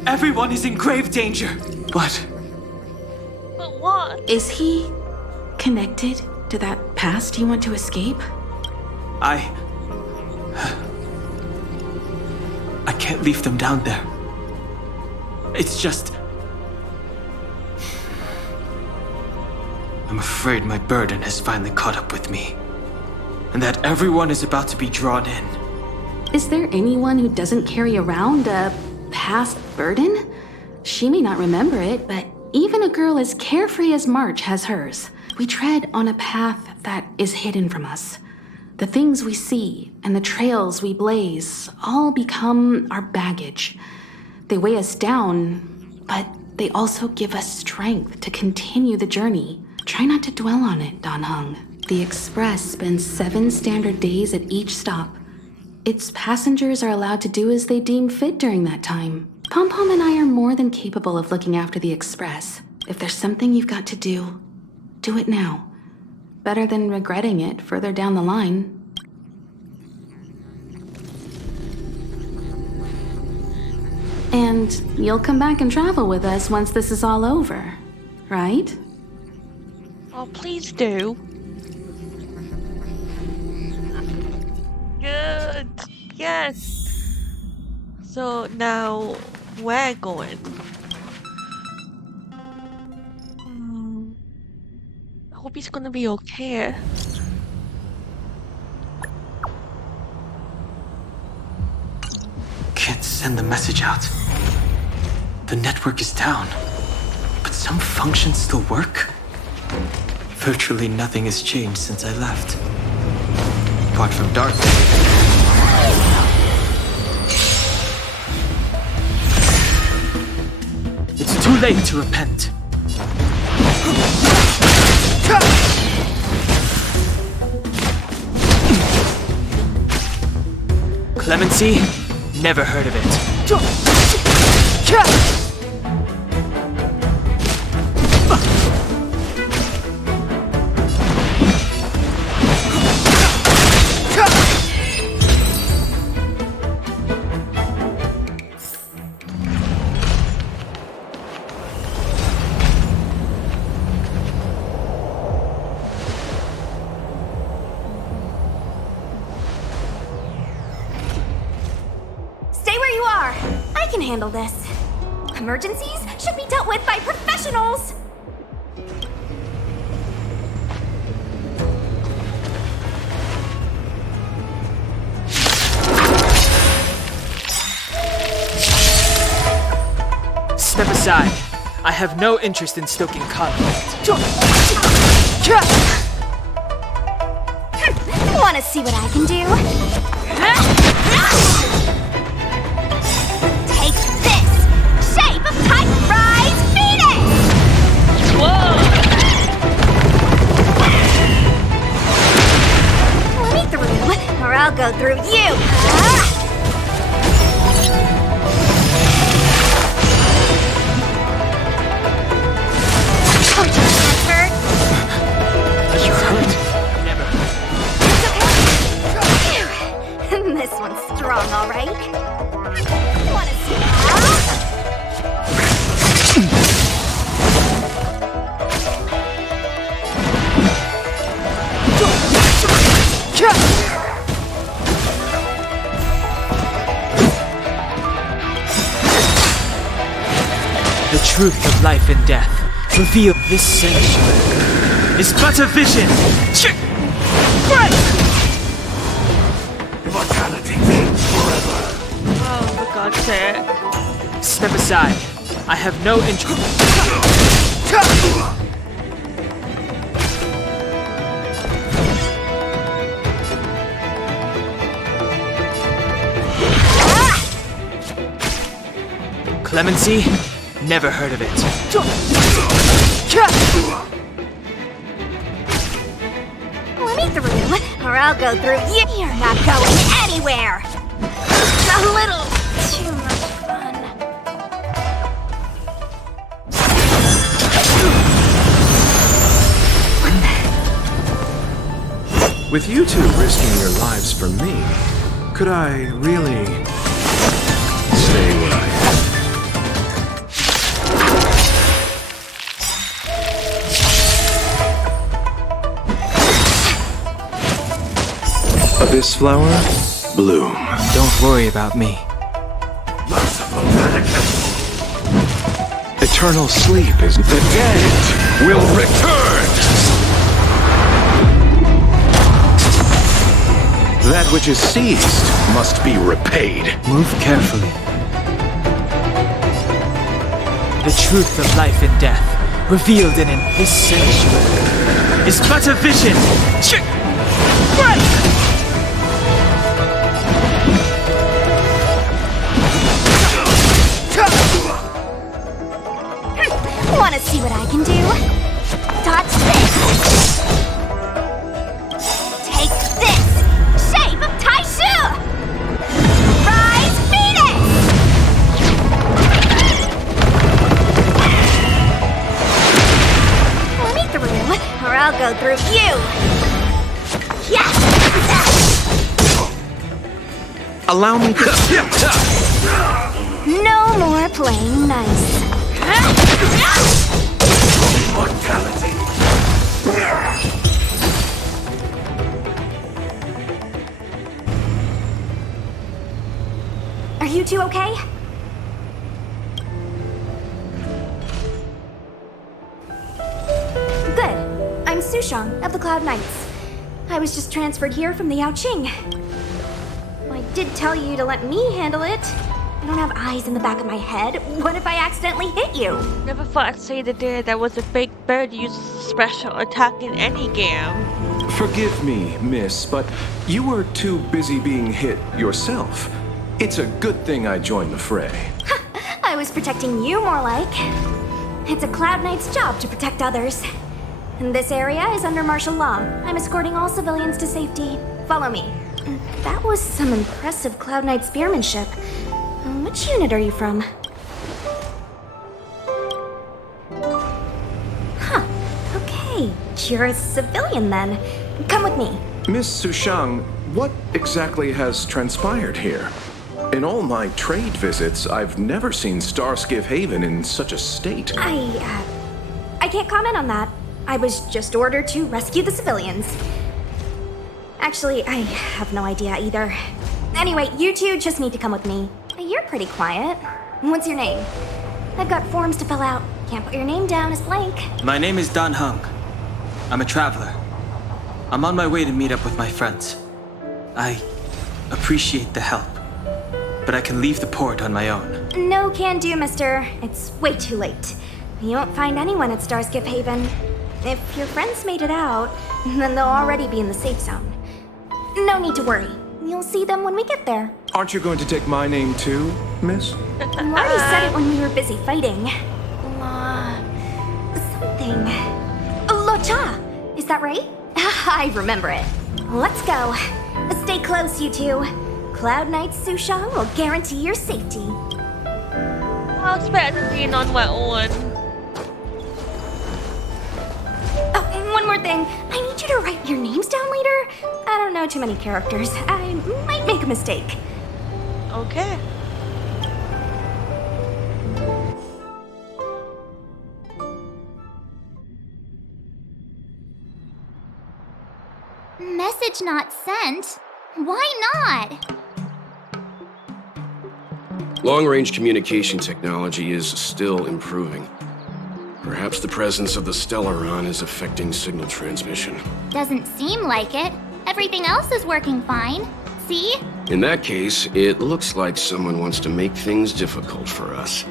Everyone is in grave danger. But what? Is he connected to that past you want to escape? I can't leave them down there. It's just... I'm afraid my burden has finally caught up with me. And that everyone is about to be drawn in. Is there anyone who doesn't carry around a past burden? She may not remember it, but even a girl as carefree as March has hers. We tread on a path that is hidden from us. The things we see and the trails we blaze all become our baggage. They weigh us down, but they also give us strength to continue the journey. Try not to dwell on it, Dan Hung. The Express spends 7 standard days at each stop. Its passengers are allowed to do as they deem fit during that time. Pom Pom and I are more than capable of looking after the Express. If there's something you've got to do it now. Better than regretting it further down the line. And you'll come back and travel with us once this is all over, right? Oh, please do. Good. Yes. So now we're going. I hope he's gonna be okay. Can't send the message out. The network is down, but some functions still work. Virtually nothing has changed since I left. Apart from darkness. It's too late to repent. Clemency? Never heard of it. Handle this. Emergencies should be dealt with by professionals! Step aside. I have no interest in stoking conflict. Wanna see what I can do? Take this! Shape of Titan-Rise Phoenix! Whoa! Let me through, or I'll go through you! You're hurt. This one's strong, all right. Wanna see The truth of life and death reveal this sanctuary is but a vision. Mortality reigns forever. Oh, for God's sake. Step aside. I have no interest. Clemency? Never heard of it. Let me through, or I'll go through you. You're not going anywhere. It's a little too much fun. With you two risking your lives for me, could I really stay where I am? Abyss flower, bloom. Don't worry about me. Eternal sleep is the dead will return. That which is seized must be repaid. Move carefully. The truth of life and death, revealed in this sanctuary, is but a vision. Wanna see what I can do? Dodge this! Take this! Shape of Taishu! Rise Phoenix! Let me through, or I'll go through you! Yes! Allow me to... No more playing nice. Mortality. Are you two okay? Good. I'm Sushang of the Cloud Knights. I was just transferred here from the Yaoqing. I did tell you to let me handle it. I don't have eyes in the back of my head. What if I accidentally hit you? Never thought I'd say the day that was a big bird uses a special attack in any game. Forgive me, miss, but you were too busy being hit yourself. It's a good thing I joined the fray. I was protecting you more like. It's a Cloud Knight's job to protect others. And this area is under martial law. I'm escorting all civilians to safety. Follow me. That was some impressive Cloud Knight spearmanship. Which unit are you from? Huh. Okay. You're a civilian then. Come with me. Miss Sushang, what exactly has transpired here? In all my trade visits, I've never seen Starskiff Haven in such a state. I can't comment on that. I was just ordered to rescue the civilians. Actually, I have no idea either. Anyway, you two just need to come with me. You're pretty quiet. What's your name? I've got forms to fill out. Can't put your name down as blank. My name is Dan Hung. I'm a traveler. I'm on my way to meet up with my friends. I appreciate the help, but I can leave the port on my own. No can do, mister. It's way too late. You won't find anyone at Starskip Haven. If your friends made it out, then they'll already be in the safe zone. No need to worry. You'll see them when we get there. Aren't you going to take my name too, miss? You already said it when we were busy fighting. Something. Locha! Is that right? I remember it. Let's go. Stay close, you two. Cloud Knight's Susha will guarantee your safety. Oh, it's better than being on my own. Oh, one more thing. I need you to write your names down later. I don't know too many characters. I might make a mistake. Okay. Message not sent? Why not? Long-range communication technology is still improving. Perhaps the presence of the Stellaron is affecting signal transmission. Doesn't seem like it. Everything else is working fine. See? In that case, it looks like someone wants to make things difficult for us.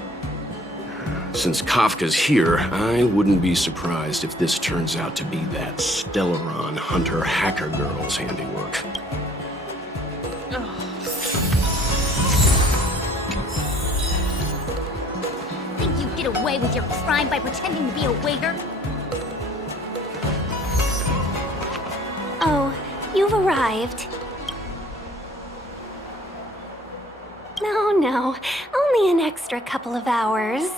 Since Kafka's here, I wouldn't be surprised if this turns out to be that Stellaron hunter hacker girl's handiwork. Think you get away with your crime by pretending to be a waiter? Oh, you've arrived. No, only an extra couple of hours.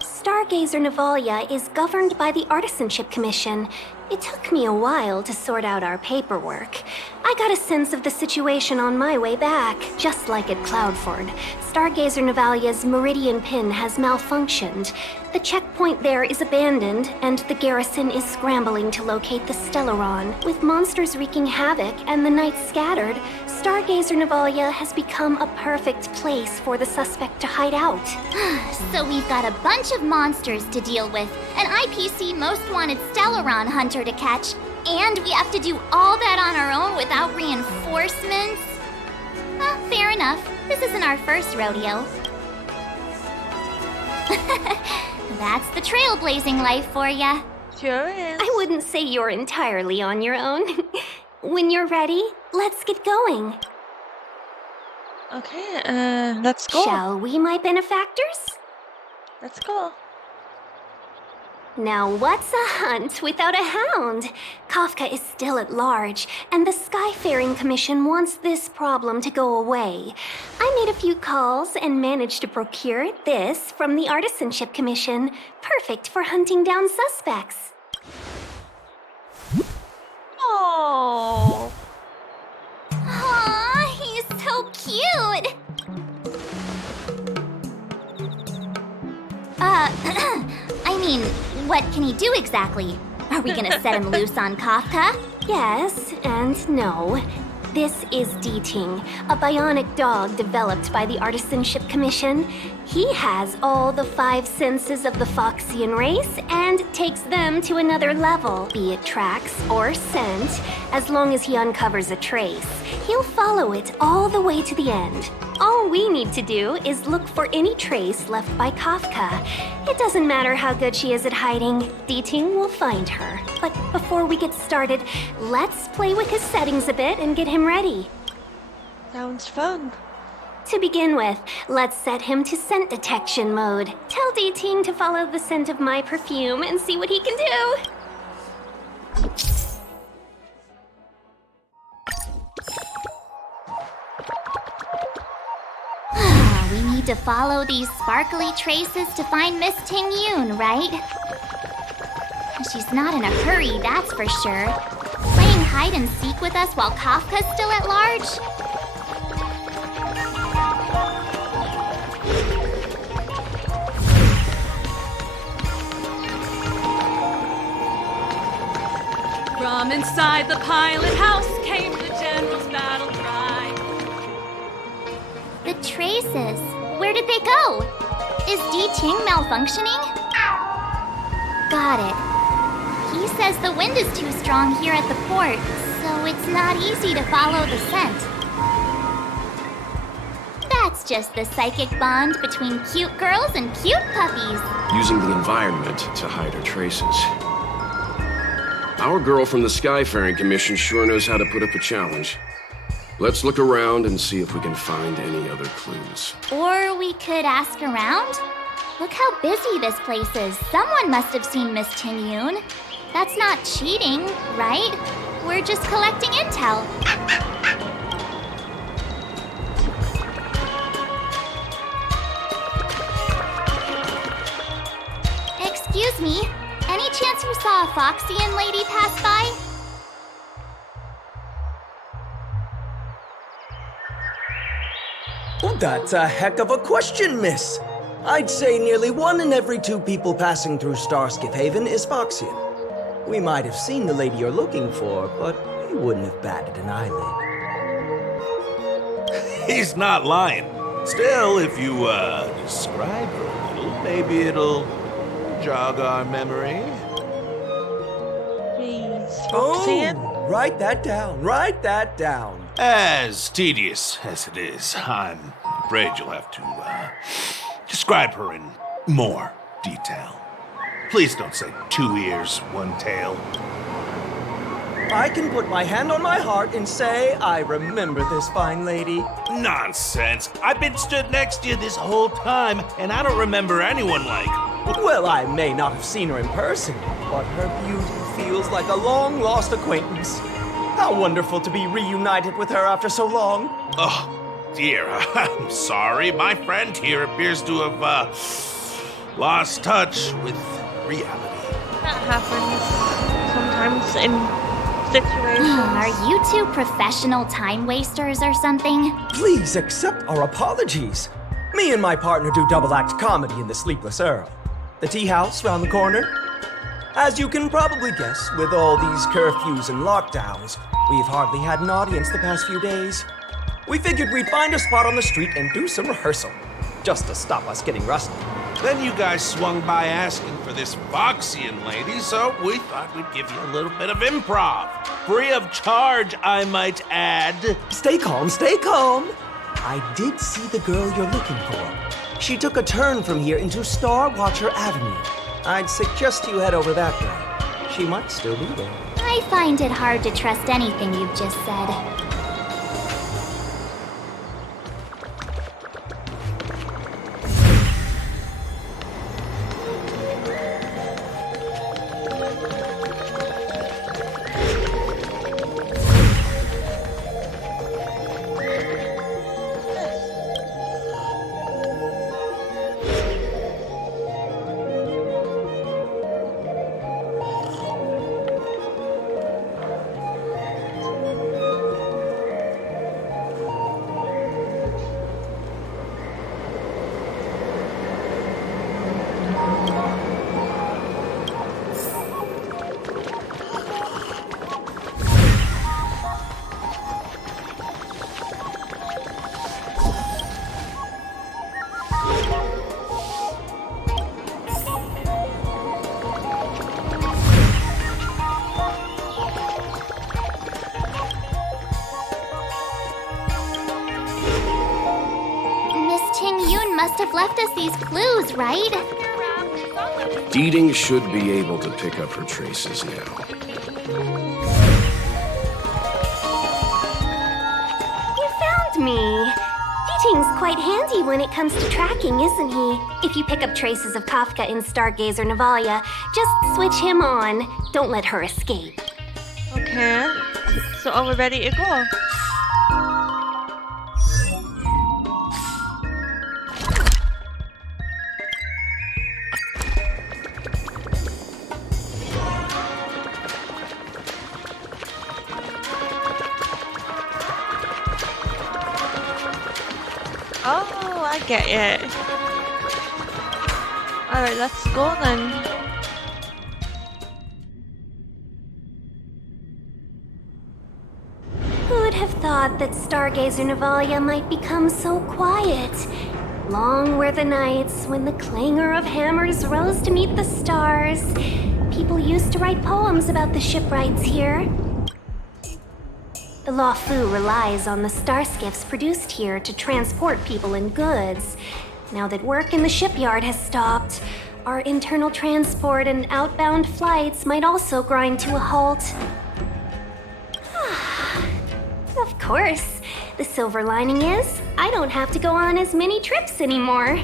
Stargazer Navalia is governed by the Artisanship Commission. It took me a while to sort out our paperwork. I got a sense of the situation on my way back, just like at Cloudford. Stargazer Navalia's Meridian Pin has malfunctioned. The checkpoint there is abandoned, and the garrison is scrambling to locate the Stellaron. With monsters wreaking havoc and the night scattered, Stargazer Navalia has become a perfect place for the suspect to hide out. So we've got a bunch of monsters to deal with, an IPC Most Wanted Stellaron hunter to catch, and we have to do all that on our own without reinforcements? Fair enough. This isn't our first rodeo. That's the trailblazing life for ya. Sure is. I wouldn't say you're entirely on your own. When you're ready, let's get going. Okay, let's go. Shall we, my benefactors? Let's go. Now what's a hunt without a hound? Kafka is still at large, and the Skyfaring Commission wants this problem to go away. I made a few calls and managed to procure this from the Artisanship Commission. Perfect for hunting down suspects. Oh. Aw, he's so cute! I mean, what can he do exactly? Are we gonna set him loose on Kafka? Yes and no. This is D-Ting, a bionic dog developed by the Artisanship Commission. He has all the 5 senses of the Foxian race and takes them to another level, be it tracks or scent. As long as he uncovers a trace, he'll follow it all the way to the end. All we need to do is look for any trace left by Kafka. It doesn't matter how good she is at hiding, D-Ting will find her. But before we get started, let's play with his settings a bit and get him ready. Sounds fun. To begin with, let's set him to scent detection mode. Tell D-Ting to follow the scent of my perfume and see what he can do. We need to follow these sparkly traces to find Miss Ting Yoon, right? She's not in a hurry, that's for sure. Playing hide and seek with us while Kafka's still at large? From inside the pilot house came the general's battle cry. The traces. Where did they go? Is D-Ting malfunctioning? Got it. He says the wind is too strong here at the port, so it's not easy to follow the scent. That's just the psychic bond between cute girls and cute puppies. Using the environment to hide her traces. Our girl from the Skyfaring Commission sure knows how to put up a challenge. Let's look around and see if we can find any other clues. Or we could ask around? Look how busy this place is. Someone must have seen Miss Ting-Yun. That's not cheating, right? We're just collecting intel. Excuse me, any chance you saw a Foxian lady pass by? Well, that's a heck of a question, miss. I'd say nearly 1 in every 2 people passing through Starskiff Haven is Foxian. We might have seen the lady you're looking for, but we wouldn't have batted an eyelid. He's not lying. Still, if you, describe her a little, maybe it'll jog our memory. Oh, write that down, write that down. As tedious as it is, I'm afraid you'll have to, describe her in more detail. Please don't say 2 ears, 1 tail. I can put my hand on my heart and say I remember this fine lady. Nonsense. I've been stood next to you this whole time, and I don't remember anyone like... Well, I may not have seen her in person, but her beauty feels like a long-lost acquaintance. How wonderful to be reunited with her after so long. Oh, dear, I'm sorry. My friend here appears to have, lost touch with reality. That happens sometimes in situations. Are you 2 professional time wasters or something? Please accept our apologies. Me and my partner do double-act comedy in the Sleepless Earl. The tea house round the corner. As you can probably guess, with all these curfews and lockdowns, we've hardly had an audience the past few days. We figured we'd find a spot on the street and do some rehearsal, just to stop us getting rusty. Then you guys swung by asking for this Foxian lady, so we thought we'd give you a little bit of improv. Free of charge, I might add. Stay calm, stay calm. I did see the girl you're looking for. She took a turn from here into Star Watcher Avenue. I'd suggest you head over that way. She might still be there. I find it hard to trust anything you've just said. Must have left us these clues, right? Deeding should be able to pick up her traces now. You found me. Deeding's quite handy when it comes to tracking, isn't he? If you pick up traces of Kafka in Stargazer Navalia, just switch him on. Don't let her escape. Okay. So are we ready to go? Oh, I get it. Alright, let's go then. Who would have thought that Stargazer Navalia might become so quiet? Long were the nights when the clangor of hammers rose to meet the stars. People used to write poems about the shipwrights here. The Lawfu relies on the starskiffs produced here to transport people and goods. Now that work in the shipyard has stopped, our internal transport and outbound flights might also grind to a halt. Of course. The silver lining is, I don't have to go on as many trips anymore.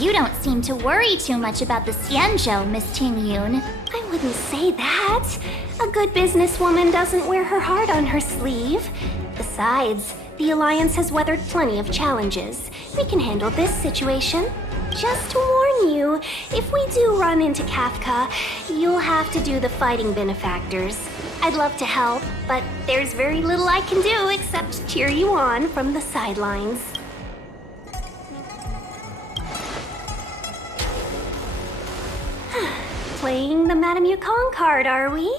You don't seem to worry too much about the Xianzhou, Miss Ting Yun. I wouldn't say that. A good businesswoman doesn't wear her heart on her sleeve. Besides, the Alliance has weathered plenty of challenges. We can handle this situation. Just to warn you, if we do run into Kafka, you'll have to do the fighting benefactors. I'd love to help, but there's very little I can do except cheer you on from the sidelines. Playing the Madame Yukong card, are we?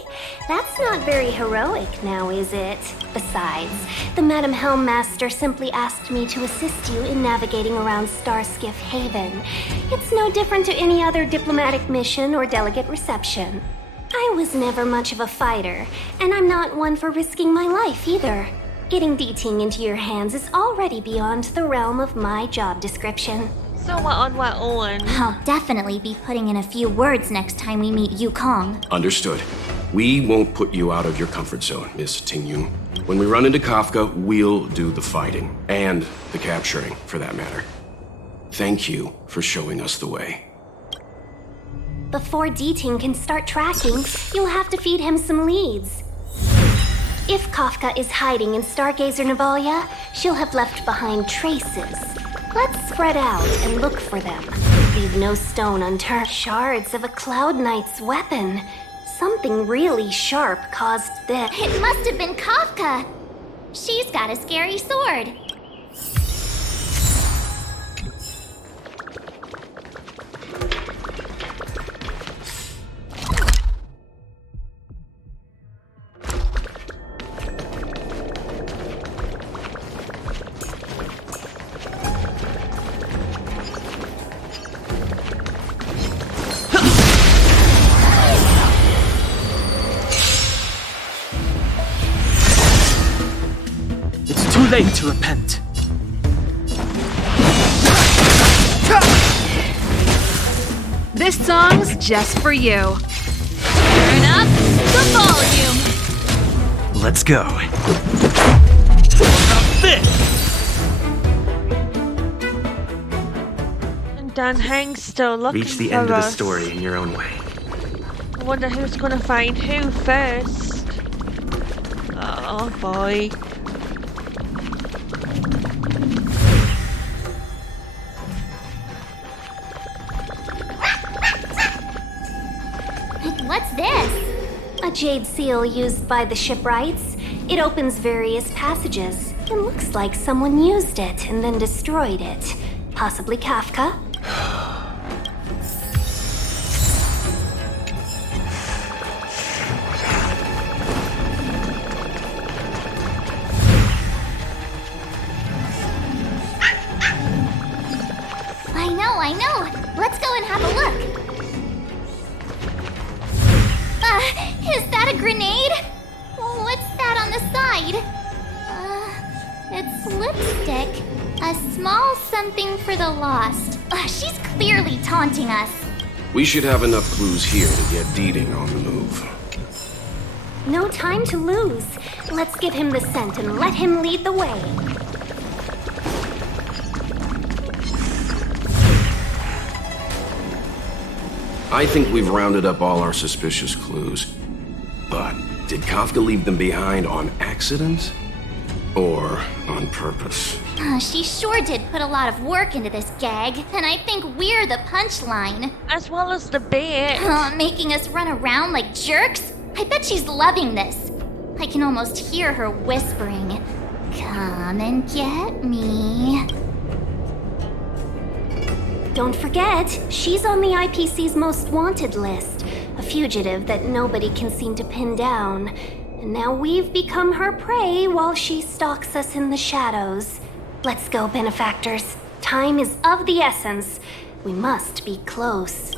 That's not very heroic now, is it? Besides, the Madame Helmmaster simply asked me to assist you in navigating around Starskiff Haven. It's no different to any other diplomatic mission or delegate reception. I was never much of a fighter, and I'm not one for risking my life either. Getting D-Ting into your hands is already beyond the realm of my job description. So what on what on? I'll definitely be putting in a few words next time we meet Yukong. Understood. We won't put you out of your comfort zone, Miss Ting Yun. When we run into Kafka, we'll do the fighting. And the capturing, for that matter. Thank you for showing us the way. Before D-Ting can start tracking, you'll have to feed him some leads. If Kafka is hiding in Stargazer Navalia, she'll have left behind traces. Let's spread out and look for them. Leave no stone unturned. Shards of a Cloud Knight's weapon. Something really sharp caused this. It must have been Kafka. She's got a scary sword. Late to repent. This song's just for you. Turn up the volume. Let's go. And Dan Heng's still looking Reach the for end of the us. story in your own way. I wonder who's gonna find who first. Oh boy. What's this? A jade seal used by the shipwrights. It opens various passages. It looks like someone used it and then destroyed it. Possibly Kafka? I know. Let's go and have a look. Is that a grenade? What's that on the side? It's lipstick. A small something for the lost. She's clearly taunting us. We should have enough clues here to get D-Ting on the move. No time to lose. Let's give him the scent and let him lead the way. I think we've rounded up all our suspicious clues. But did Kafka leave them behind on accident? Or on purpose? She sure did put a lot of work into this gag, and I think we're the punchline. As well as the bait. Making us run around like jerks? I bet she's loving this. I can almost hear her whispering, "Come and get me." Don't forget, she's on the IPC's most wanted list. A fugitive that nobody can seem to pin down. And now we've become her prey while she stalks us in the shadows. Let's go, benefactors. Time is of the essence. We must be close.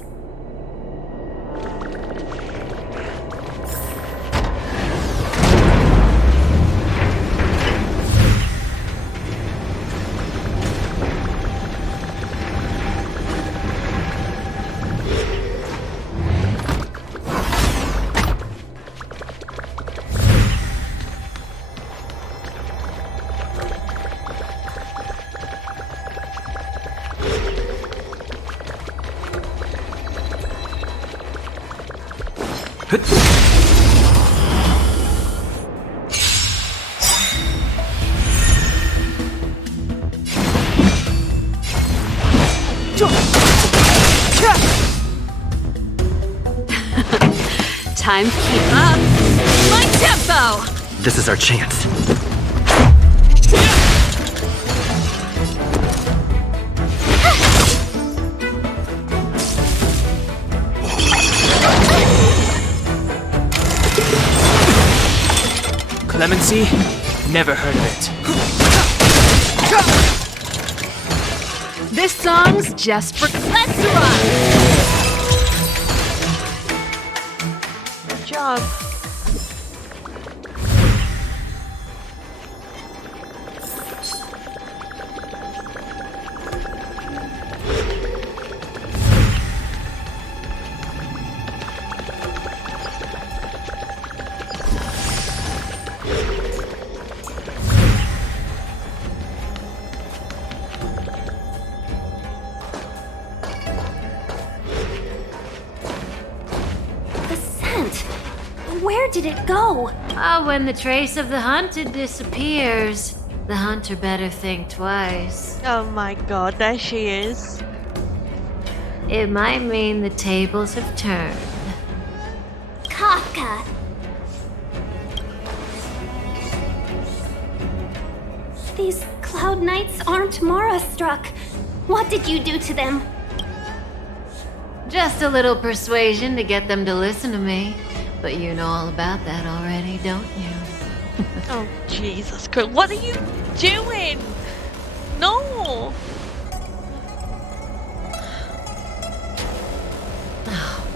Time to keep up my tempo! This is our chance. Clemency? Never heard of it. This song's just for... Let's rock! Good job. Where did it go? Oh, when the trace of the hunted disappears, the hunter better think twice. Oh my god, there she is. It might mean the tables have turned. Kafka. These Cloud Knights aren't Mara-struck. What did you do to them? Just a little persuasion to get them to listen to me. But you know all about that already, don't you? Oh, Jesus Christ. What are you doing? No!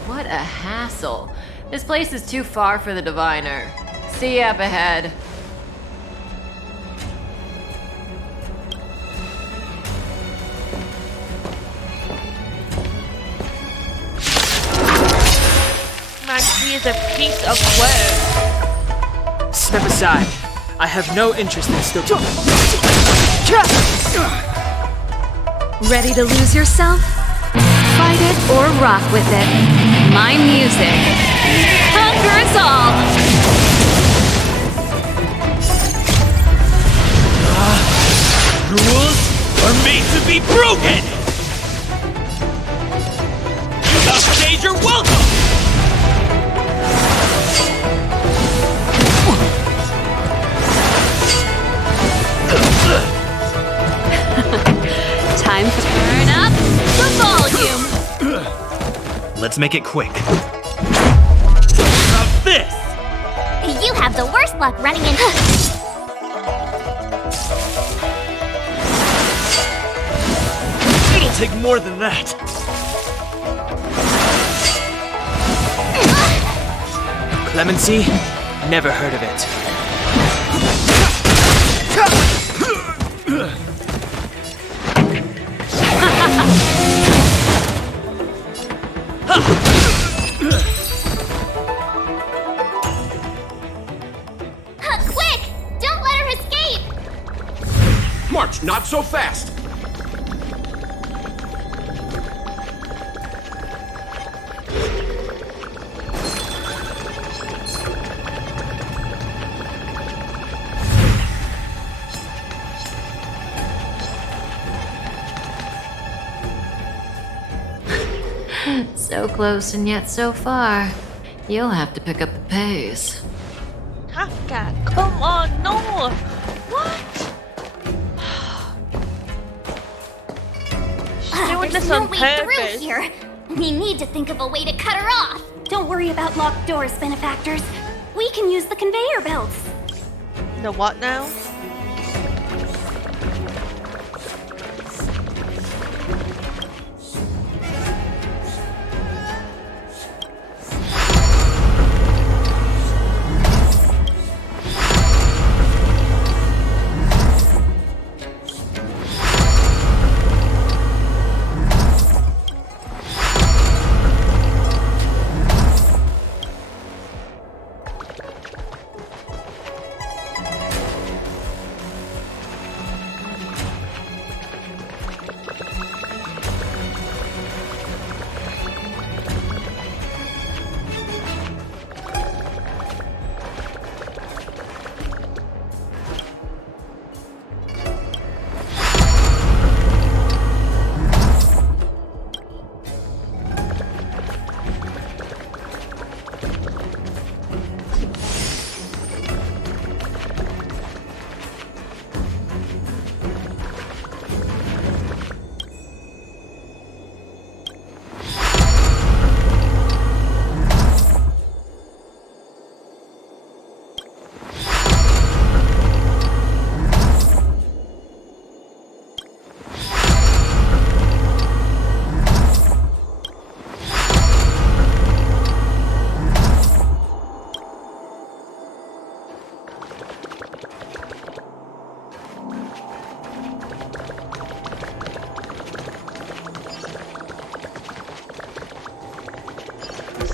What a hassle. This place is too far for the diviner. See you up ahead. Man, he is a piece of work. Step aside. I have no interest in still. Ready to lose yourself? Fight it or rock with it. My music conquers all! Rules are made to be broken! Upstage, you're welcome! Time to turn up the volume! Let's make it quick. Now this! You have the worst luck running in. It'll take more than that. Clemency? Never heard of it. Quick! Don't let her escape! March, not so fast! So close and yet so far. You'll have to pick up the pace. Kafka, come on, no! What? She's doing There's this no on way purpose. through here. We need to think of a way to cut her off. Don't worry about locked doors, benefactors. We can use the conveyor belts. The what now?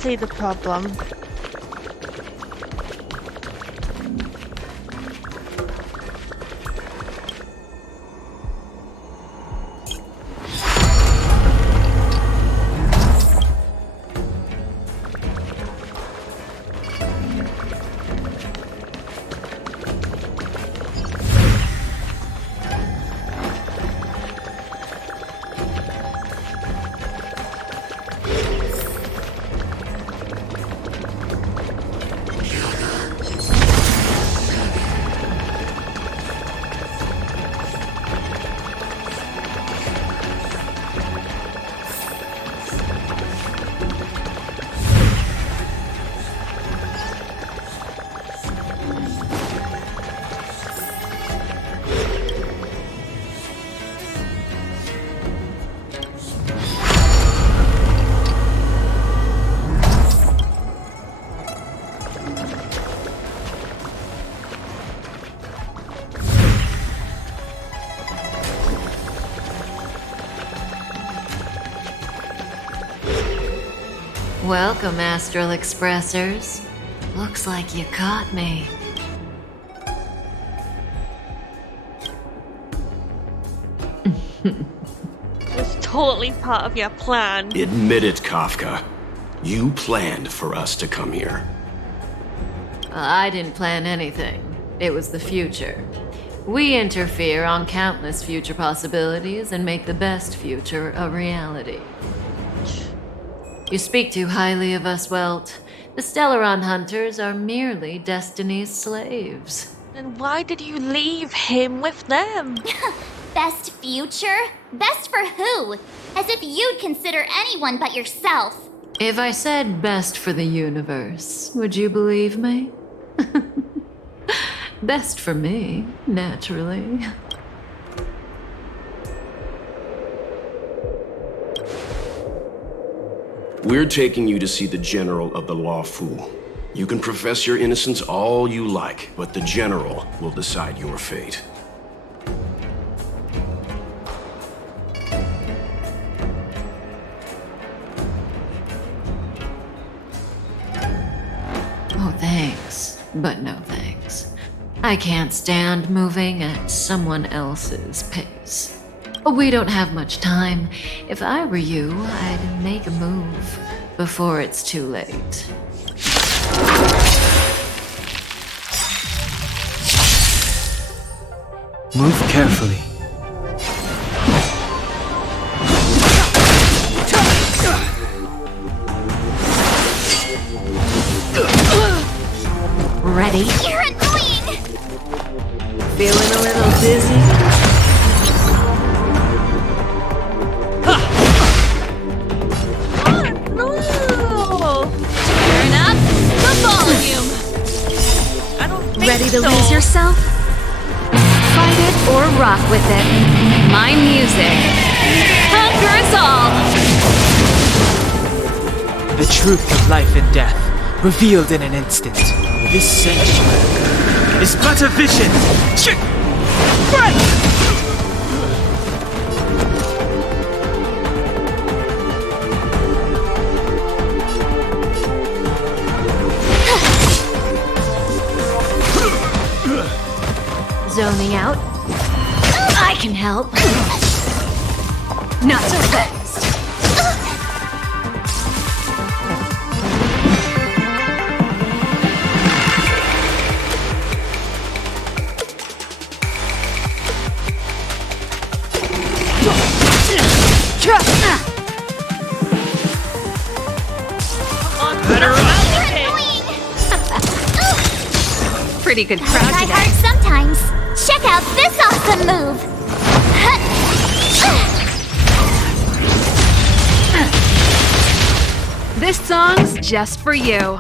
see the problem. Welcome, Astral Expressors. Looks like you caught me. It's totally part of your plan. Admit it, Kafka. You planned for us to come here. I didn't plan anything. It was the future. We interfere on countless future possibilities and make the best future a reality. You speak too highly of us, Welt. The Stellaron Hunters are merely Destiny's slaves. Then why did you leave him with them? Best future? Best for who? As if you'd consider anyone but yourself. If I said best for the universe, would you believe me? Best for me, naturally. We're taking you to see the General of the Law Fu. You can profess your innocence all you like, but the General will decide your fate. Oh, thanks, but no thanks. I can't stand moving at someone else's pace. We don't have much time. If I were you, I'd make a move before it's too late. Move carefully. Ready? You're annoying! Feeling a little dizzy? Turn up the volume. I don't think Ready to so. lose yourself? Fight it or rock with it. My music conquers all. The truth of life and death, revealed in an instant. This sanctuary is but a vision. Zoning out? I can help. Not so fast. Pretty good I crowd try today. hard sometimes. Check out this awesome move! This song's just for you.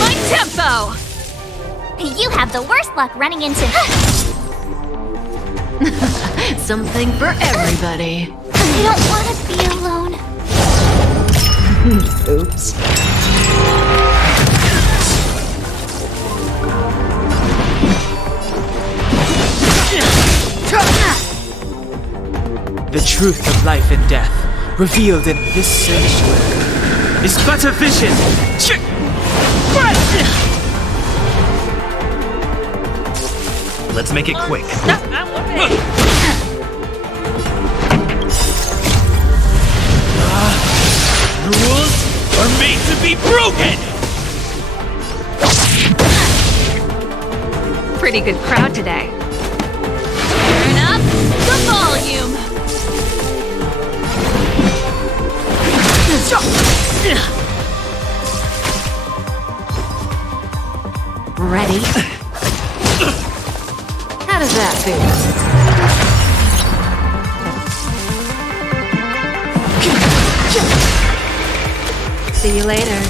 My tempo! You have the worst luck running into... Something for everybody. I don't want to be alone. Oops. The truth of life and death, revealed in this sanctuary. is but a vision. Let's make it quick. Rules are made to be broken! Pretty good crowd today. Turn up the volume. Ready? How does that feel? See you later.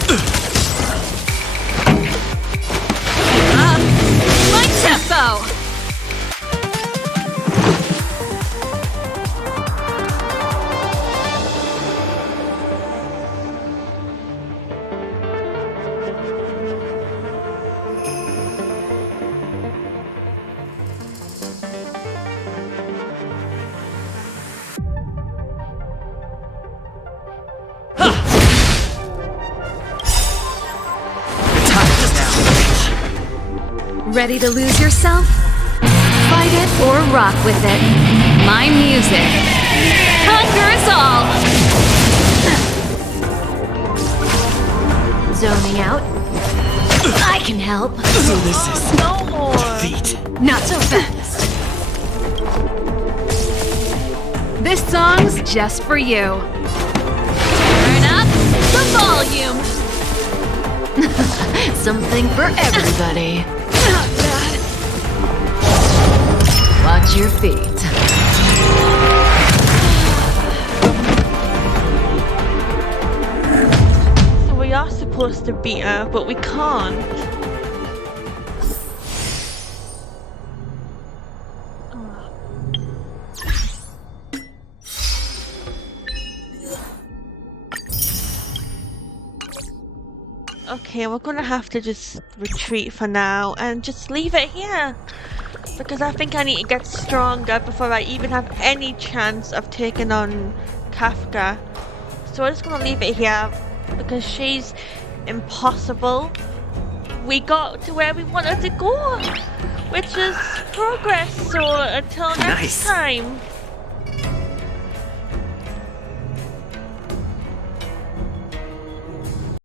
My tempo. Ready to lose yourself? Fight it or rock with it. My music conquers all! Zoning out? I can help. So this is No more. defeat. Not so fast. This song's just for you. Turn up the volume. Something for everybody. Not bad. Watch your feet. So we are supposed to beat her, but we can't. Okay, we're gonna have to just retreat for now and just leave it here. Because I think I need to get stronger before I even have any chance of taking on Kafka. So we're just gonna leave it here because she's impossible. We got to where we wanted to go, which is progress. So until next time.